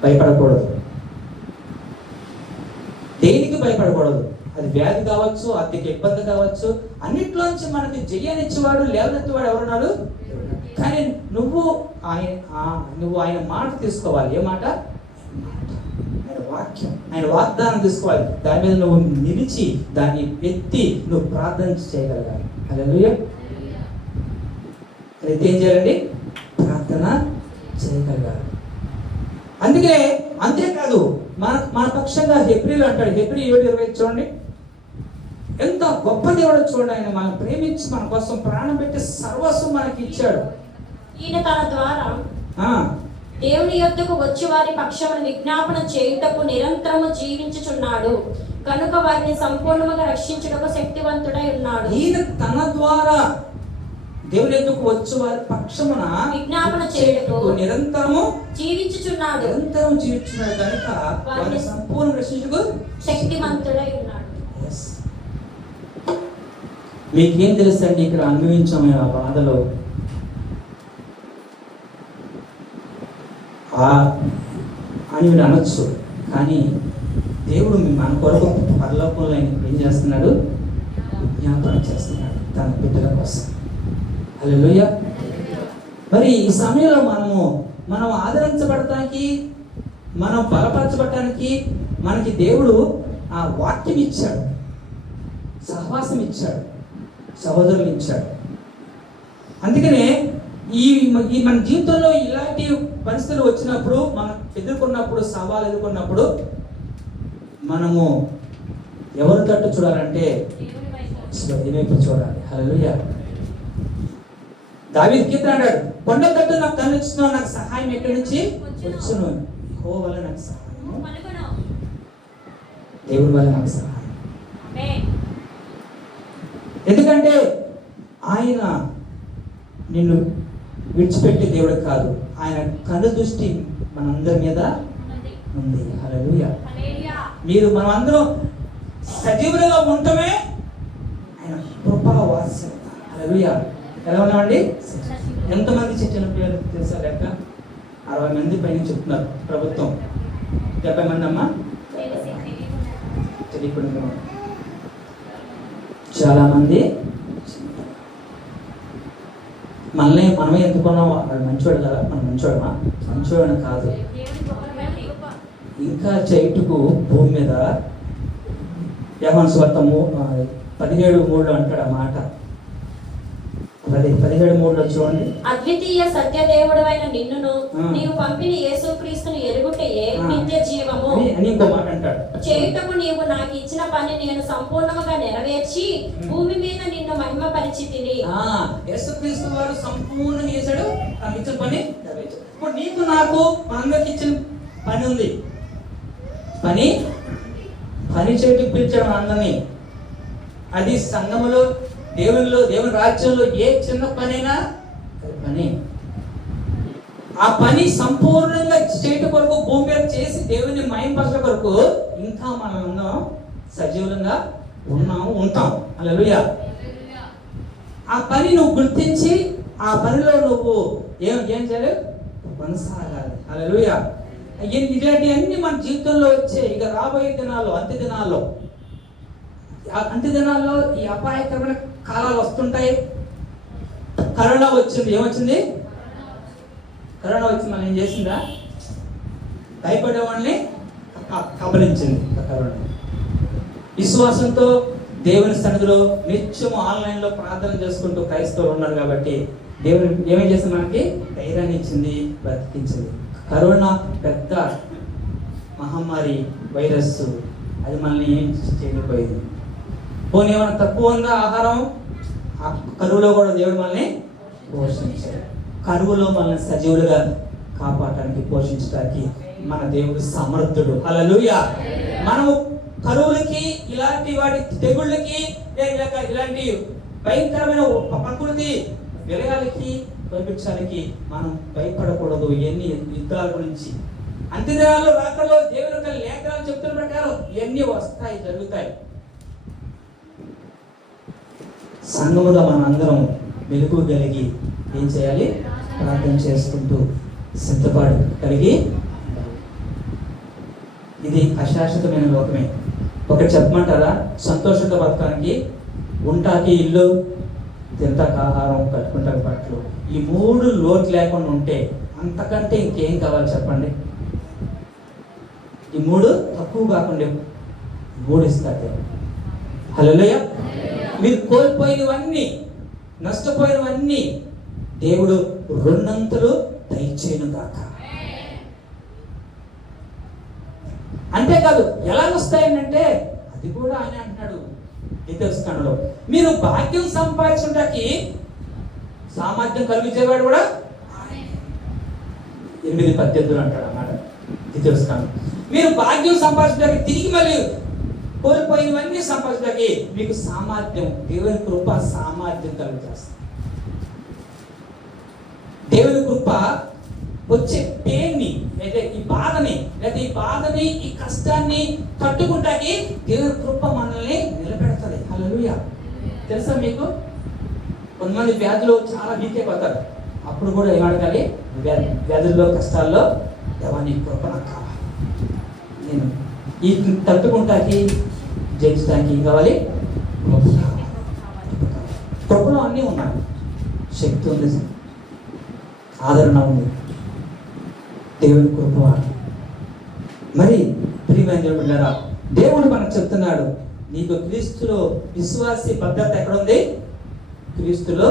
భయపడకూడదు. దేనికి భయపడకూడదు. అది వ్యాధి కావచ్చు, ఆర్థిక ఇబ్బంది కావచ్చు, అన్నిట్లోంచి మనకి జయాన్నిచ్చేవాడు, లేవనెత్తేవాడు ఎవరున్నాడు? కానీ నువ్వు ఆయన మాట తీసుకోవాలి. ఏ మాట? ఆయన వాక్యం, ఆయన వాగ్దానం తీసుకోవాలి. దాని మీద నువ్వు నిలిచి దాన్ని ఎత్తి నువ్వు ప్రార్థన చేయగలగాలి. హల్లెలూయా. అయితే ఏం చేయాలండి? ప్రార్థన చేయగలగాలి. అంతేకాదు మన పక్షంగా హెబ్రీలు అంటాడు. హెబ్రీ 7:20 చూడండి. ఎంత గొప్ప దేవుడు చూడండి. ఆయన మనం ప్రేమించి మన కోసం ప్రాణం పెట్టి సర్వస్వం మనకి ఇచ్చాడు. ఈయన తన ద్వారా దేవుని యొద్దకు వచ్చి వారి పక్షమును విజ్ఞాపన చేయుటకు నిరంతరము జీవించుచున్నాడు కనుక వారిని సంపూర్ణంగా రక్షించుటకు శక్తివంతుడై ఉన్నాడు. ఈయన తన ద్వారా దేవుని యొద్దకు వచ్చి వారి పక్షమున విజ్ఞాపన చేయుటకు నిరంతరం జీవించుచున్నాడు కనుక వారిని సంపూర్ణ రక్షించుటకు శక్తివంతుడై ఉన్నాడు. మీకేం తెలుసండి? ఇక్కడ అనుభవించాము ఆ బాధలో. అని మీరు అనొచ్చు. కానీ దేవుడు మన కొరకు పరలోకంలో ఏం చేస్తున్నాడు? విజ్ఞాపన చేస్తున్నాడు తన బిడ్డల కోసం. హల్లెలూయా. మరి ఈ సమయంలో మనం ఆదరించబడటానికి, మనం బలపరచబడటానికి మనకి దేవుడు ఆ వాక్యం ఇచ్చాడు, సహవాసం ఇచ్చాడు, సహోదరులు ఇచ్చాడు. అందుకనే ఈ మన జీవితంలో ఇలాంటి పరిస్థితులు వచ్చినప్పుడు, మనం ఎదుర్కొన్నప్పుడు, సవాలు ఎదుర్కొన్నప్పుడు మనము ఎవరి తట్టు చూడాలంటే దేవుని వైపు చూడాలి. హల్లెలూయా. దావీదు కీర్తన అన్నాడు, కొండ తట్టు నాకు కనిపిస్తున్నావు, నాకు సహాయం ఎక్కడి నుంచి వచ్చును? యెహోవా వల్ల నాకు సహాయం, దేవుని వల్ల నాకు సహాయం. ఎందుకంటే ఆయన నిన్ను విడిచిపెట్టే దేవుడు కాదు. ఆయన కను దృష్టి మనందరి మీద ఉంది. హల్లెలూయా. మనం అందరం సజీవులుగా ఉండటమే ఆయన కృపా వాత్సల్యం. హల్లెలూయా. ఎలా ఉన్నామండి? ఎంతమంది చిన్న పిల్లలు తెలుసా? లెక్క 60 మంది పైన చెప్తున్నారు ప్రభుత్వం. 70 మంది అమ్మా తెలియకుండా చాలా మంది. మనమే ఎందుకున్నాం? వాడు మంచివాడు కదా, మనం మంచివాడమా? మంచివాడు కాదు. ఇంకా చైటుకు భూమి మీద యోహాను సువార్త 17:3 అంటాడు ఆ మాట. 17:3 చూడండి. అద్వితీయ సత్య దేవుడైన నిన్నును నీవు పంపిన యేసుక్రీస్తును ఎరుగుటయే నిత్య జీవము అని ఇంకో మాట అంటాడు. చేయుటకు నీవు నాకు ఇచ్చిన పని నేను సంపూర్ణంగా నెరవేర్చి భూమి మీద నిన్ను మహిమపరిచితిని. యేసుక్రీస్తు వారు సంపూర్ణంగా చేశాడు, నాకు ఇచ్చిన పని నెరవేర్చాడు. ఇప్పుడు నీకు నాకు మనందరికి ఇచ్చిన పని ఉంది. పని చేయటకు పిలిచాడు అందరినీ. అది సంఘములో, దేవుని రాజ్యంలో ఏ చిన్న పనైనా పని. ఆ పని సంపూర్ణంగా చేయటం కొరకు భూమి మీద చేసి దేవుని మహిమపరచడం కొరకు ఇంకా మనం సజీవులంగా ఉంటాం. హల్లెలూయా. ఆ పని నువ్వు గుర్తించి ఆ పనిలో నువ్వు ఏం చేయాలి? కొనసాగాలి. హల్లెలూయా. ఇలాంటివన్నీ మన జీవితంలో వచ్చే ఇక రాబోయే దినాల్లో, అంత్య దినాల్లో ఈ అపాయకరమైన కాలాలు వస్తుంటాయి. కరోనా వచ్చింది. ఏమొచ్చింది? కరోనా వచ్చింది. మనం ఏం చేసిందా? భయపడే వాళ్ళని కబలించింది కరోనా. విశ్వాసంతో దేవుని సన్నిధిలో నిత్యం ఆన్లైన్లో ప్రార్థన చేసుకుంటూ క్రైస్తవులు ఉన్నారు కాబట్టి దేవుని ఏమేం చేసింది, మనకి ధైర్యాన్ని ఇచ్చింది, బ్రతికించింది. కరోనా పెద్ద మహమ్మారి వైరస్, అది మనల్ని ఏం చేయకపోయింది. పోనీ ఏమైనా తక్కువ ఉందా ఆహారం? ఆ కరువులో కూడా దేవుడు మనల్ని పోషించాడు. కరువులో మనల్ని సజీవులుగా కాపాడటానికి, పోషించడానికి మన దేవుడు సమర్థుడు. హల్లెలూయా. మనము కరువులకి, ఇలాంటి వాటి తెగుళ్ళకి, ఇలాంటి భయంకరమైన ప్రకృతి విలయాలకి, వైపక్షాలకి మనం భయపడకూడదు. ఎన్ని యుద్ధాల గురించి, అంత్యదినాల్లో రాకడలో దేవుని యొక్క లేఖనాలు చెప్తున్న ప్రకారం ఇవన్నీ వస్తాయి, జరుగుతాయి. సంఘముగా మన అందరం వెలుగు కలిగి ఏం చేయాలి? ప్రార్థన చేసుకుంటూ సిద్ధపాటు కలిగి. ఇది అశాశ్వతమైన లోకమే. ఒకటి చెప్పమంటారా? సంతోషంగా బతకడానికి ఉంటాకి ఇల్లు, తింటాకి ఆహారం, కట్టుకుంటాకి బట్టలు, ఈ 3 లోటు లేకుండా ఉంటే అంతకంటే ఇంకేం కావాలి చెప్పండి? ఈ 3 తక్కువ కాకుండా 3 ఇస్తాడు. హల్లెలూయా. మీరు కోల్పోయినవన్నీ, నష్టపోయినవన్నీ దేవుడు 2 అంతలు దయచేయను గాక. అంతేకాదు, ఎలా వస్తాయనంటే అది కూడా ఆయన అంటున్నాడు తెలుసుకున్నాడు, మీరు భాగ్యం సంపాదించడానికి సామర్థ్యం కలిగించేవాడు కూడా 8:18 అంటాడు అన్నమాట. ఇది తెలుసుకున్నాను. మీరు భాగ్యం సంపాదించడానికి, తిరిగి మళ్ళీ కోల్పోయినవన్నీ సంపాదించడానికి మీకు సామర్థ్యం, దేవుని కృప సామర్థ్యం కలిగజేస్తుంది. దేవుని కృప వచ్చే పెయిన్ని, లేదా ఈ బాధని, ఈ కష్టాన్ని తట్టుకుంటాకి దేవుని కృప మనల్ని నిలబెడతాది. హల్లెలూయా. తెలుసా మీకు, కొంతమంది వ్యాధులు చాలా వీక్ అయిపోతారు. అప్పుడు కూడా ఏం అడగాలి? వ్యాధుల్లో, కష్టాల్లో దేవాని కృప నాకు కావాలి, నేను ఈ తట్టుకుంటాకి, జయించడానికి ఏం కావాలి? కృపలో అన్నీ ఉన్నాయి. శక్తి ఉంది, ఆదరణ ఉంది, దేవుని కృప. మరి ప్రియమైన బిడ్డలారా, దేవుడు మనకు చెప్తున్నాడు, నీకు క్రీస్తులో విశ్వాసి భద్రత ఎక్కడుంది? క్రీస్తులో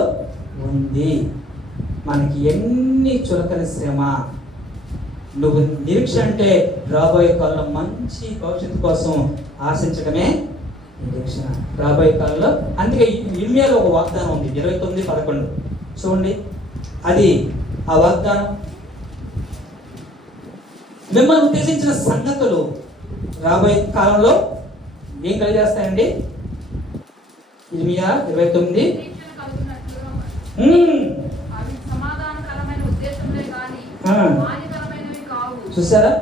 ఉంది. మనకి ఎన్ని చులకన శ్రమ, నువ్వు నిరీక్ష అంటే రాబోయే కాలంలో మంచి భవిష్యత్తు కోసం ఆశించడమే నిరీక్షణ. రాబోయే కాలంలో, అందుకే ఇర్మియాలో ఒక వాగ్దానం ఉంది, 29:11 చూడండి. అది ఆ వాగ్దానం మిమ్మల్ని ఉద్దేశించిన సంగతులు రాబోయే కాలంలో ఏం కలిగేస్తాయండి? ఇర్మియా 29. చూసారా?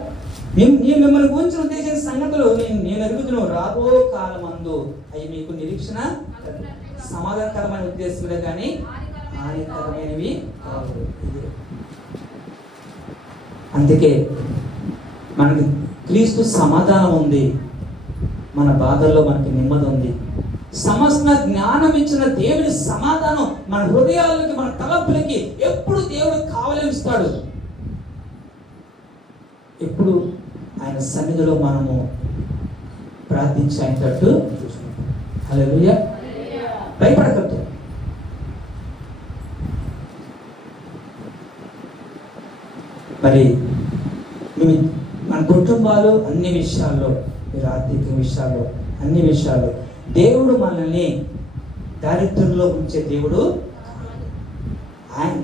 మిమ్మల్ని గురించి ఉద్దేశించిన సంగతులు నేను ఎరుగుతును, రాబో కాలమందు అవి మీకు నిరీక్షణ, సమాధానకరమైన ఉద్దేశములే కానీ హానికరమైనవి కావు. అందుకే మనకి క్రీస్తు సమాధానం ఉంది, మన బాధల్లో మనకి నెమ్మది ఉంది. సమస్త జ్ఞానం ఇచ్చిన దేవుని సమాధానం మన హృదయాలకి, మన తలపులకి ఎప్పుడు దేవుడు కావలిస్తాడు. ఎప్పుడు ఆయన సన్నిధిలో మనము ప్రార్థించి ఆయన తట్టు చూసుకుంటాం. హల్లెలూయా. భయపడకూడదు. మరి మన కుటుంబాలు అన్ని విషయాల్లో, మీరు ఆర్థిక విషయాల్లో, అన్ని విషయాల్లో దేవుడు మనల్ని దారిద్ర్యంలో ఉంచే దేవుడు.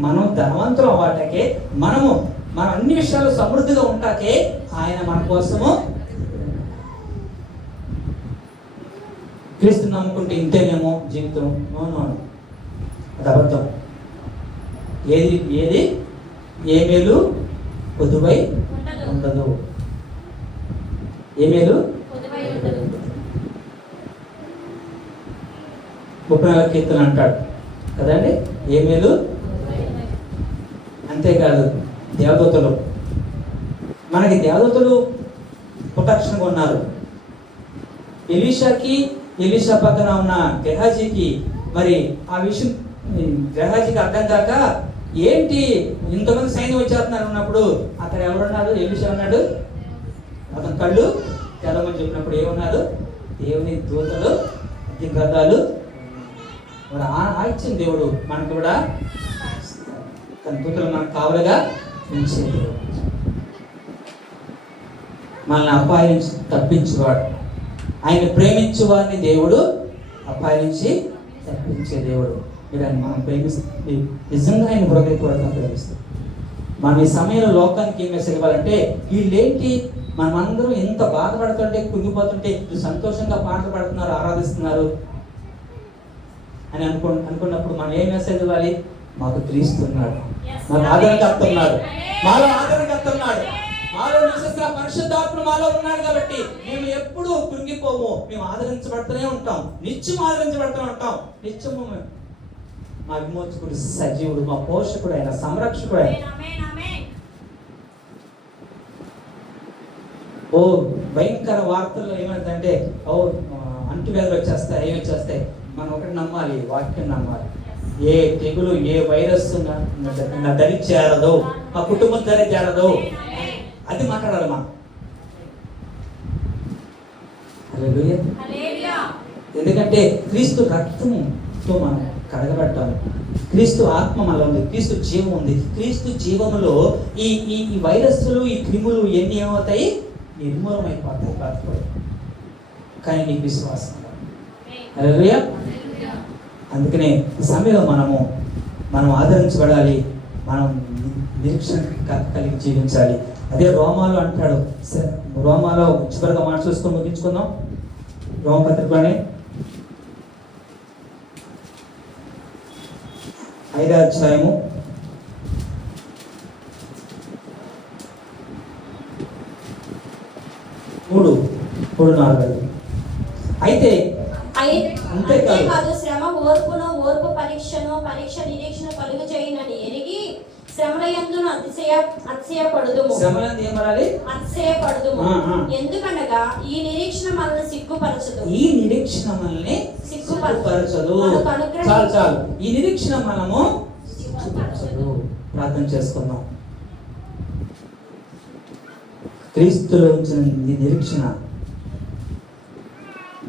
మనం ధనవంతులు అవ్వటాకే, మనం అన్ని విషయాలు సమృద్ధిగా ఉంటాకే ఆయన మన కోసము. క్రీస్తు నమ్ముకుంటే ఇంతేనేమో జీవితం, నో, అది అబద్ధం. ఏది ఏ మేలు పొదువై ఉండదు. ఏ మేలు 34 కీర్తన అంటాడు కదండి, ఏ మేలు. అంతేకాదు, దేవదూతలు, మనకి దేవదూతలు ప్రొటెక్షన్గా ఉన్నారు. ఎలీషా పక్కన ఉన్న గెహాజీకి, మరి ఆ విషయం గెహాజీకి అర్థం కాక, ఏంటి ఇంతమంది సైన్యం వచ్చేస్తున్నారు అన్నప్పుడు అక్కడ ఎవరున్నారు? ఎలీషా ఉన్నాడు. అతని కళ్ళు తెల్లమని చెప్పినప్పుడు ఏమన్నారు? దేవుని దూతలు రథాలు మరి ఇచ్చిన దేవుడు మనకు కూడా తన దూతలు మనకు కావలుగా ఉంచే దేవుడు, మనల్ని అపాయం నుంచి తప్పించేవాడు. ఆయన ప్రేమించే వారిని దేవుడు అపాయం నుంచి తప్పించే దేవుడు. మీరు ఆయన మనం ప్రేమిస్తే నిజంగా ఆయన హృదయపూర్వకంగా ప్రేమిస్తాం. మనం ఈ సమయంలో లోకానికి ఏం మెసేజ్ ఇవ్వాలంటే, వీళ్ళేంటి మనమందరం ఎంత బాధపడుతుంటే కుంగిపోతుంటే సంతోషంగా పాటలు పాడుతున్నారు, ఆరాధిస్తున్నారు అని అనుకున్నప్పుడు మనం ఏం మెసేజ్ ఇవ్వాలి? మాకు క్రీస్తున్నాడు, మాకు ఆదరణకర్త ఉన్నాడు, మాలో ఆదరణకర్త ఉన్నాడు, మాలో నివసిస్తున్న పరిశుద్ధాత్మ మాలో ఉన్నాడు కాబట్టి మేము ఎప్పుడూ కృంగిపోము. మేము ఆదరించబడుతూనే ఉంటాం, నిత్యం ఆదరించబడుతూనే ఉంటాం. నిత్యము మా విమోచకుడు సజీవుడు, మా పోషకుడు అయిన సంరక్షకుడు అయిన ఓ భయంకర వార్తల్లో ఏమంటే అంటువ్యాధులు వచ్చేస్తాయి, ఏమి వచ్చేస్తాయి. మనం ఒకటి నమ్మాలి, వాక్యం నమ్మాలి. ఏ తెగులు ఏ వైరస్ నా దరి చేరదు, మా కుటుంబం దరి చేరదు, అది మాట్లాడాలి మనం. ఎందుకంటే క్రీస్తు రక్తంతో మనం కడగబడ్డాము, క్రీస్తు ఆత్మ మనలో ఉంది, క్రీస్తు జీవం ఉంది. క్రీస్తు జీవములో ఈ ఈ వైరస్లు ఈ క్రిములు ఎన్ని ఏమవుతాయి? నిర్మూలమైపోతాయి, బతుకుతాయి. కానీ నీకు విశ్వాసం. హల్లెలూయా. అందుకనే ఈ సమయంలో మనం ఆదరించబడాలి, మనం నిరీక్షణ కలిగి జీవించాలి. అదే రోమాలో అంటాడు. రోమాలో చివరిగా మాట చూసుకొని ముగించుకుందాం. రోమపత్రికలోనే 5వ అధ్యాయము 3-4 అయితే అంతేకాదు శ్రమ ఓర్పును, ఓర్పు పరీక్షను, పరీక్ష నిరీక్షణ కలుగు చేయనని ఎరిగి శ్రమలయందును అతిశయపడుదుము. ఎందుకనగా ఈ నిరీక్షణ మనల్ని సిగ్గుపరచదు. ఈ నిరీక్షణ మనల్ని సిగ్గుపరచదు. చాలు ఈ నిరీక్షణ మనము సిగ్గుపరచదు. ప్రార్థన చేసుకుందాం. క్రీస్తులో ఉంచిన ఈ నిరీక్షణ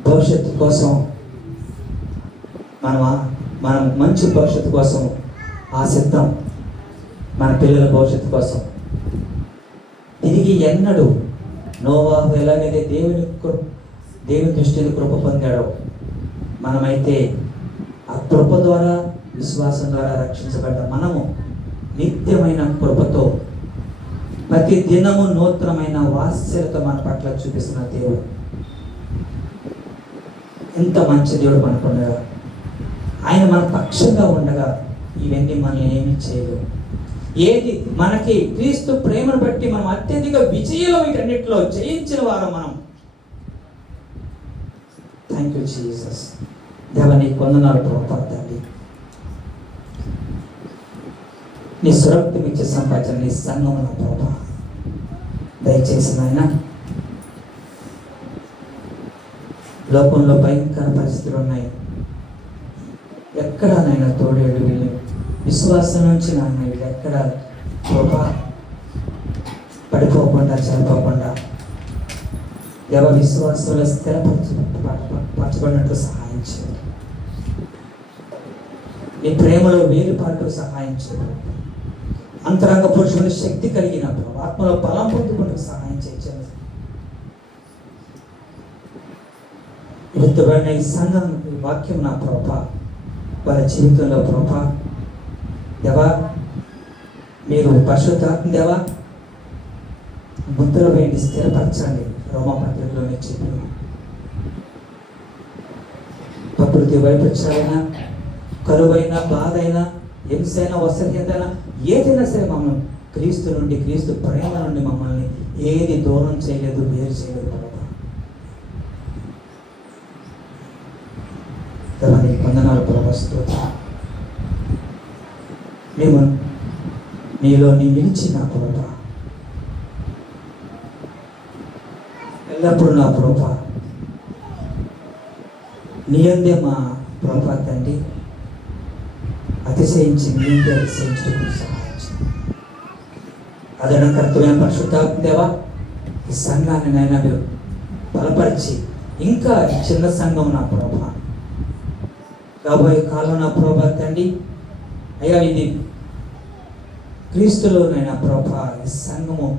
భవిష్యత్తు కోసం మనం మంచి భవిష్యత్తు కోసం ఆశిద్దాం. మన పిల్లల భవిష్యత్తు కోసం తిరిగి ఎన్నడూ నోవాహు ఎలాగైతే దేవుని దృష్టిని కృప పొందాడో, మనమైతే ఆ కృప ద్వారా విశ్వాసం ద్వారా రక్షించబడ్డ మనము నిత్యమైన కృపతో ప్రతి దినము నూతనమైన వాత్సల్యత మన పట్ల చూపిస్తున్న దేవుడు. ఎంత మంచి దేవుడు మనకుండగా, ఆయన మన పక్షంగా ఉండగా ఇవన్నీ మనల్ని ఏమి చేయలేవు. ఏది మనకి క్రీస్తు ప్రేమను బట్టి మనం అత్యధిక విజయం వీటన్నిటిలో జయించిన వారు మనం. Thank you Jesus. దేవా నీ వందనాలు ప్రభువా. తండ్రి నీ సురక్తం ఇచ్చే సంపాదన నీ సంఘం నా ప్రభువా, దయచేసి నాయన లోకంలో భయంకర పరిస్థితులు ఉన్నాయి. ఎక్కడనైనా తోడేడు వీళ్ళు విశ్వాసం నుంచి నాన్న వీళ్ళు ఎక్కడ ప్రభా పడిపోకుండా చనిపోకుండా దేవ విశ్వాసంలో స్థిరపరచబడినట్టు సహాయం చేయండి. నీ ప్రేమలో వేరుపాటు సహాయం చేయండి. అంతరంగ పురుషుల శక్తి కలిగినప్పుడు ఆత్మలో బలం పొందుకుంటూ సహాయం చేయండి. ఎత్తుబడిన ఈ సంఘం వాక్యం నా ప్రభా వారి జీవితంలో ప్రభా దేవా మీరు పరిశుద్ధాత్మ దేవా ముద్ర వేయండి, స్థిరపరచండి. రోమపత్రికలోనే చెప్పిన ప్రకృతి వైపరీత్యాలైనా, కరువైనా, బాధ అయినా, హింసైనా, వసతిహీనతైనా ఏదైనా సరే మమ్మల్ని క్రీస్తు నుండి, క్రీస్తు ప్రేమ నుండి మమ్మల్ని ఏది దూరం చేయలేదు, వేరు చేయలేదు ప్రభా. వందనాలు ప్రభా. స్తోత్రం. మేము నీలో నీ నిలిచి నా ప్రభా ఎల్లప్పుడూ నా ప్రభా నీ అందే మా ప్రభా తండ్రి అతిశయించి నీ అందే అతిశయించడం సహాయించింది. అదన కర్తవ్యం పరిశుద్ధాత్మ దేవా ఈ సంఘాన్ని నైనా మీరు బలపరిచి ఇంకా ఈ చిన్న సంఘం నా ప్రభా రాబోయే కాలం నా ప్రభా తండ్రి అయ్యా ఇది క్రీస్తులోనైనా ప్రభా ఈ సంఘము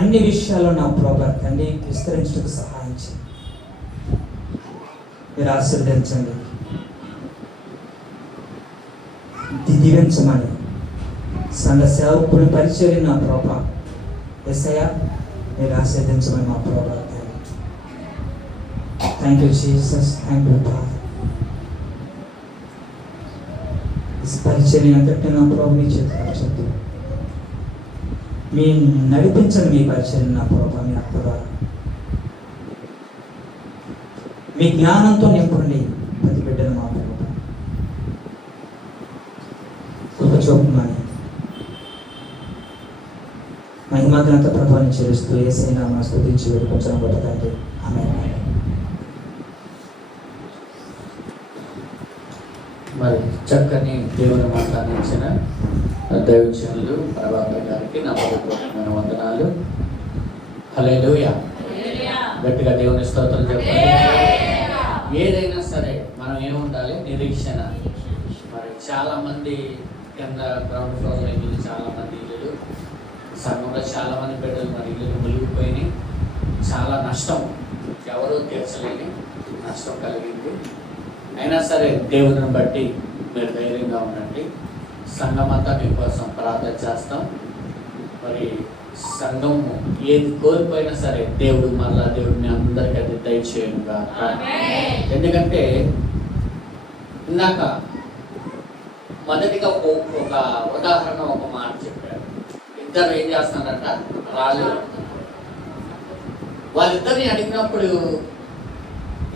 అన్ని విషయాల్లో నా ప్రభా తండ్రి విస్తరించడానికి సహాయం చేయండి. మీరు ఆశీర్వదించండి, దీవించమని సంఘ సేవకుని పరిచయం నా ప్రభా యేసయ్యా మీరు ఆశీర్వదించమని మా ప్రభా thank you Jesus, thank you father. ఈ పరిచయం అంతటి నా ప్రభు మీ చేతులు చెప్పు మీ నడిపించండి, మీ పరిచయం నా ప్రభా మీ అక్క ద్వారా మీ జ్ఞానంతో నింపండి ప్రతి బిడ్డను మా ప్రభు కృప చూపమని మహిమగ్రంథ ప్రభావాన్ని చేరుస్తూ యేసయ్య నామమున స్తుతించి వేడుకొంచున్నాము గొప్ప తండ్రి, ఆమేన్. మరి చక్కని దేవుని మాట్లాడించిన దైవజనులు ప్రభాత గారికి నా పూర్వకమైన వందనాలు. హల్లెలూయా. గట్టిగా దేవుని స్తోత్రం చెప్పాలి. ఏదైనా సరే మనం ఏముండాలి, నిరీక్షణ. మరి చాలామంది కింద గ్రౌండ్ ఫ్లోర్లో ఇల్లు, చాలామంది ఇల్లులు, సంఘంలో చాలామంది బిడ్డలు మరి ఇల్లు మునిగిపోయినాయి. చాలా నష్టం, ఎవరూ తీర్చలేని నష్టం కలిగింది. అయినా సరే దేవుడిని బట్టి మీరు ధైర్యంగా ఉండండి. సంఘం అంతా మీకోసం ప్రార్థన చేస్తాం. మరి సంఘం ఏది కోల్పోయినా సరే దేవుడు మళ్ళా దేవుడిని అందరికీ అది దయచేయనుగా. ఎందుకంటే ఇందాక మొదటిగా ఒక ఉదాహరణ, ఒక మాట చెప్పారు. ఇద్దరు ఏం చేస్తున్నారంట, రాళ్ళు. వాళ్ళిద్దరిని అడిగినప్పుడు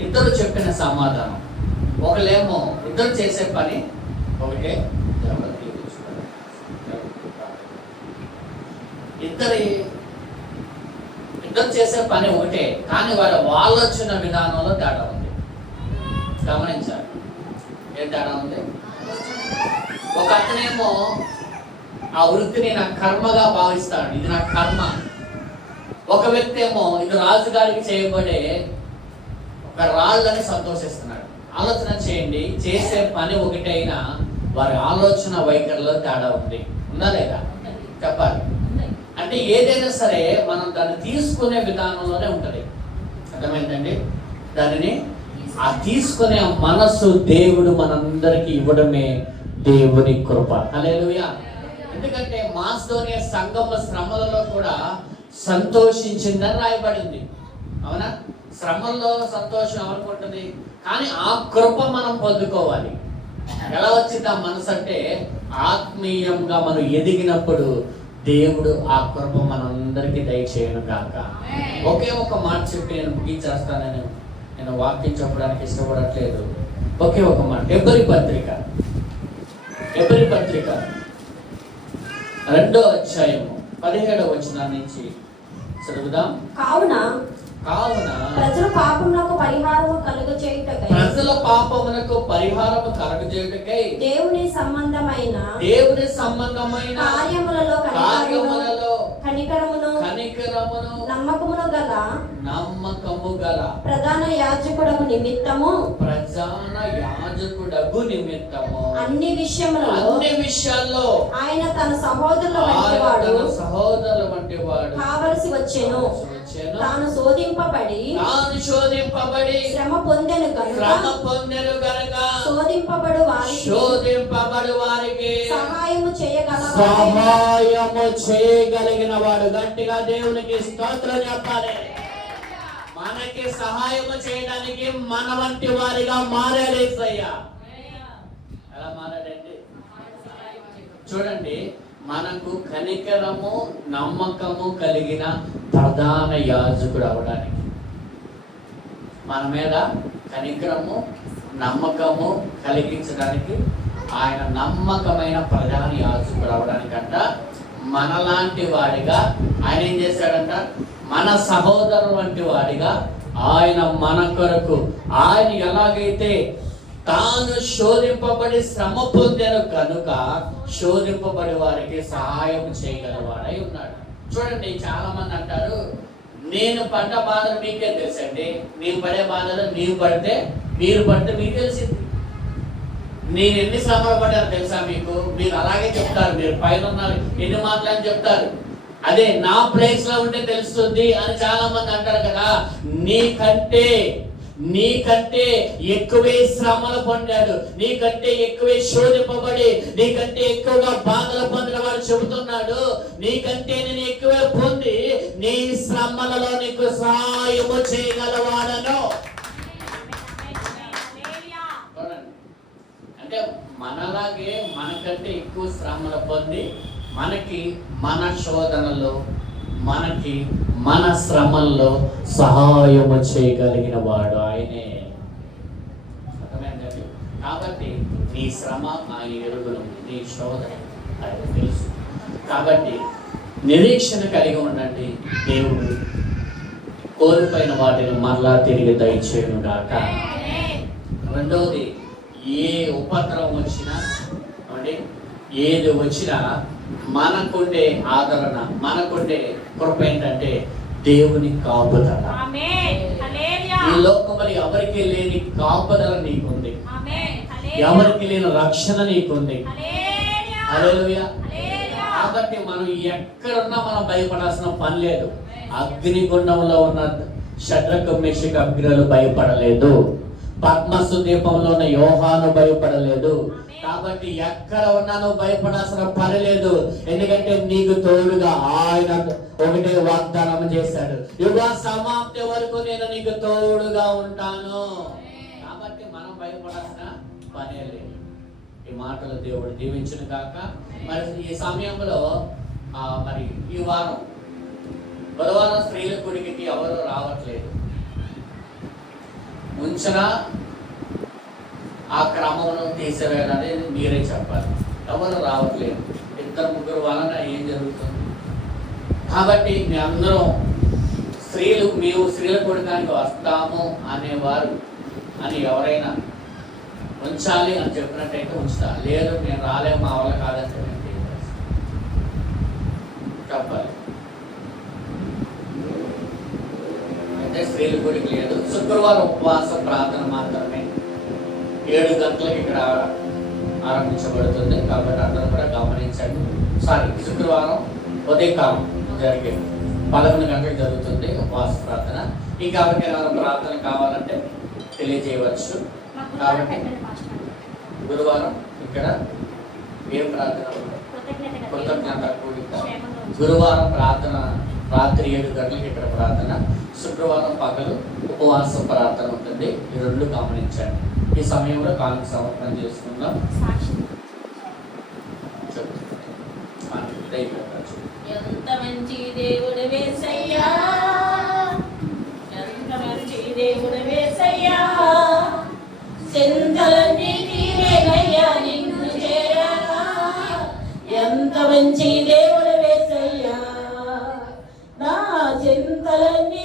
ఇద్దరు చెప్పిన సమాధానం, ఒకళ్ళేమో ఇద్దరు చేసే పని ఒకటే, ఇద్దరు చేసే పని ఒకటే, కానీ వాళ్ళ ఆలోచన విధానంలో తేడా ఉంది. గమనించాలి, ఏం తేడా ఉంది? ఒక అతనేమో ఆ వృత్తిని నా కర్మగా భావిస్తాడు, ఇది నా కర్మ. ఒక వ్యక్తి ఏమో ఇది రాజుగారికి చేయబడే ఒక రాళ్ళని సంతోషిస్తున్నాడు. ఆలోచన చేయండి, చేసే పని ఒకటైనా వారి ఆలోచన వైఖరిలో తేడా ఉంది. ఉందా లేదా? చెప్పాలి. అంటే ఏదైనా సరే మనం దాన్ని తీసుకునే విధానంలోనే ఉంటుంది. అర్థమైందండి? దానిని ఆ తీసుకునే మనసు దేవుడు మనందరికీ ఇవ్వడమే దేవుని కృప. హల్లెలూయా. ఎందుకంటే మాసిదోనియ సంఘంలో శ్రమలలో కూడా సంతోషించిందని రాయబడింది. అవునా? శ్రమల్లో సంతోషం ఎవరికి ఉంటుంది? కానీ ఆ కృప మనం పొందుకోవాలి. ఎలా వచ్చింది ఆ మనసు అంటే, ఆత్మీయంగా మనం ఎదిగినప్పుడు దేవుడు ఆ కృప మనందరికీ దయచేయను కాక. ఒకే ఒక మాట చెప్పి నేను ముగించేస్తానని నేను వాక్యం చెప్పడానికి ఇష్టపడట్లేదు. ఒకే ఒక మాట. ఎబ్రీ పత్రిక 2వ అధ్యాయము 17వ వచనం నుంచి చదువుదాం. కావున ప్రజల పాపమునకు పరిహారము కలుగజేయుటకై దేవుని సంబంధమైన కార్యములలో కనికరమును నమ్మకము గల ప్రధాన యాజకుడగు నిమిత్తము అన్ని విషయాల్లో ఆయన తన సహోదరుల వంటివాడు కావలసి వచ్చెను. తాను శోధింపబడి శ్రమ పొందెను గనుక శోధింపబడు వారికి సహాయము చేయగలిగిన వాడు. గట్టిగా దేవునికి స్తోత్రం చెప్పాలి. మనకి సహాయము చేయడానికి మన వంటి వారిగా మారాడు యేసయ్య. ఎలా మారాడండి? చూడండి, మనకు కనికరము నమ్మకము కలిగిన ప్రధాన యాజకుడు అవడానికి, మన మీద కనికరము నమ్మకము కలిగించడానికి, ఆయన నమ్మకమైన ప్రధాన యాజకుడు అవడానికంట మనలాంటి వాడిగా ఆయన ఏం చేశాడంట, మన సహోదరు వంటి వాడిగా ఆయన మన కొరకు, ఆయన ఎలాగైతే తాను శోధింపబడి శ్రమ పొందాను కనుక శోధింపబడి వారికి సహాయం చేయగలవాడై ఉన్నాడు. చూడండి, చాలా మంది అంటారు నేను పడ్డ బాధలు మీకే తెలుసండి. నేను పడే బాధలు మీరు పడితే మీకు తెలిసింది. నేను ఎన్ని శ్రమలు పడ్డాను తెలుసా మీకు? మీరు అలాగే చెప్తారు, మీరు పైన ఉన్నారు ఎన్ని మాటలని చెప్తారు. అదే నా ప్లేస్ లో ఉంటే తెలుస్తుంది అని చాలా మంది అంటారు కదా. నీకంటే ఎక్కువే శ్రమలు పొందాడు, నీకంటే ఎక్కువే శోధింపబడి, నీకంటే ఎక్కువగా బాధలు పొందిన వాడు చెబుతున్నాడు, నీకంటే నేను ఎక్కువే పొంది నీ శ్రమలలో నీకు సహాయము చేయగలవాడను. అంటే మనలాగే మనకంటే ఎక్కువ శ్రమలు పొంది మనకి మన శోధనలో, మనకి మన శ్రమల్లో సహాయము చేయగలిగిన వాడు ఆయనే. అర్థమైందండి? కాబట్టి నీ శ్రమ ఆయన ఎరుగును, నీ శోధన ఆయన తెలుసు. కాబట్టి నిరీక్షణ కలిగి ఉండండి. దేవుడు కోల్పోయిన వాటిని మరలా తిరిగి దయచేయును గాక. రెండవది, ఏ ఉపద్రవం వచ్చినా అంటే ఏది వచ్చినా మనకుండే ఆదరణ, మనకుండే కృప ఏంటంటే దేవుని కాపుదల. ఈ లోకంలో ఎవరికి లేని కాపుదల నీకుంది, ఎవరికి లేని రక్షణ నీకుంది. హల్లెలూయా. కాబట్టి మనం ఎక్కడున్నా మనం భయపడాల్సిన పని లేదు. అగ్నిగుండంలో ఉన్న షడ్రకు మెషకు అగ్నిలు భయపడలేదు, పద్మసు దీపంలో ఉన్న యోహాను భయపడలేదు. కాబట్టి ఎక్కడ ఉన్నానో భయపడాల్సిన పని లేదు. ఎందుకంటే నీకు తోడుగా ఆయన ఒకటే వాగ్దానం చేశాడు, యుగ సమాప్తి వరకు నేను నీకు తోడుగా ఉంటాను. కాబట్టి మనం భయపడాల్సిన పనే లేదు. ఈ మాటలు దేవుడు దీవించును కాక. మరి ఈ సమయంలో మరి ఈ వారం బుధవారం స్త్రీల గుడికి ఎవరు రావట్లేదు. ఉంచనా ఆ క్రమంలో తీసివేయాలని మీరే చెప్పాలి. ఎవరు రావట్లేదు. 2-3 వలన ఏం జరుగుతుంది? కాబట్టి మీ అందరం మేము స్త్రీల కూడడానికి వస్తాము అనేవారు అని ఎవరైనా ఉంచాలి అని చెప్పినట్టయితే ఉంచుతా, లేదు నేను రాలేము మా వల్ల కాదని చెప్పాలి. అయితే స్త్రీల గుడికి లేదు. శుక్రవారం ఉపవాస ప్రార్థన మాత్రమే 7 గంటలకు ఇక్కడ ఆరంభించబడుతుంది. కాబట్టి అందరూ కూడా గమనించండి. శుక్రవారం ఉదయకాలం జరిగే 11 గంటలకు జరుగుతుంది ఉపవాస ప్రార్థన. ఇంకా ఎవరికైనా ప్రార్థన కావాలంటే తెలియజేయవచ్చు. కాబట్టి గురువారం ఇక్కడ ఏం ప్రార్థన? కృతజ్ఞత కూడిక. గురువారం ప్రార్థన రాత్రి 7 గంటలకు ఇక్కడ ప్రార్థన. శుక్రవారం పగలు ఉపవాస ప్రార్థన ఉంటుంది. ఈ 2 గమనించండి. ఈ సమయంలో కానుక సమర్పణ చేసుకుందాం. ఎంత మంచి దేవుడు యేసయ్యా, ఎంత మంచి దేవుడు యేసయ్యా, చింతలన్నీ తీరేనయ్యా నిన్ను చేరగా. ఎంత మంచి దేవుడు యేసయ్యా, నా చింతలన్నీ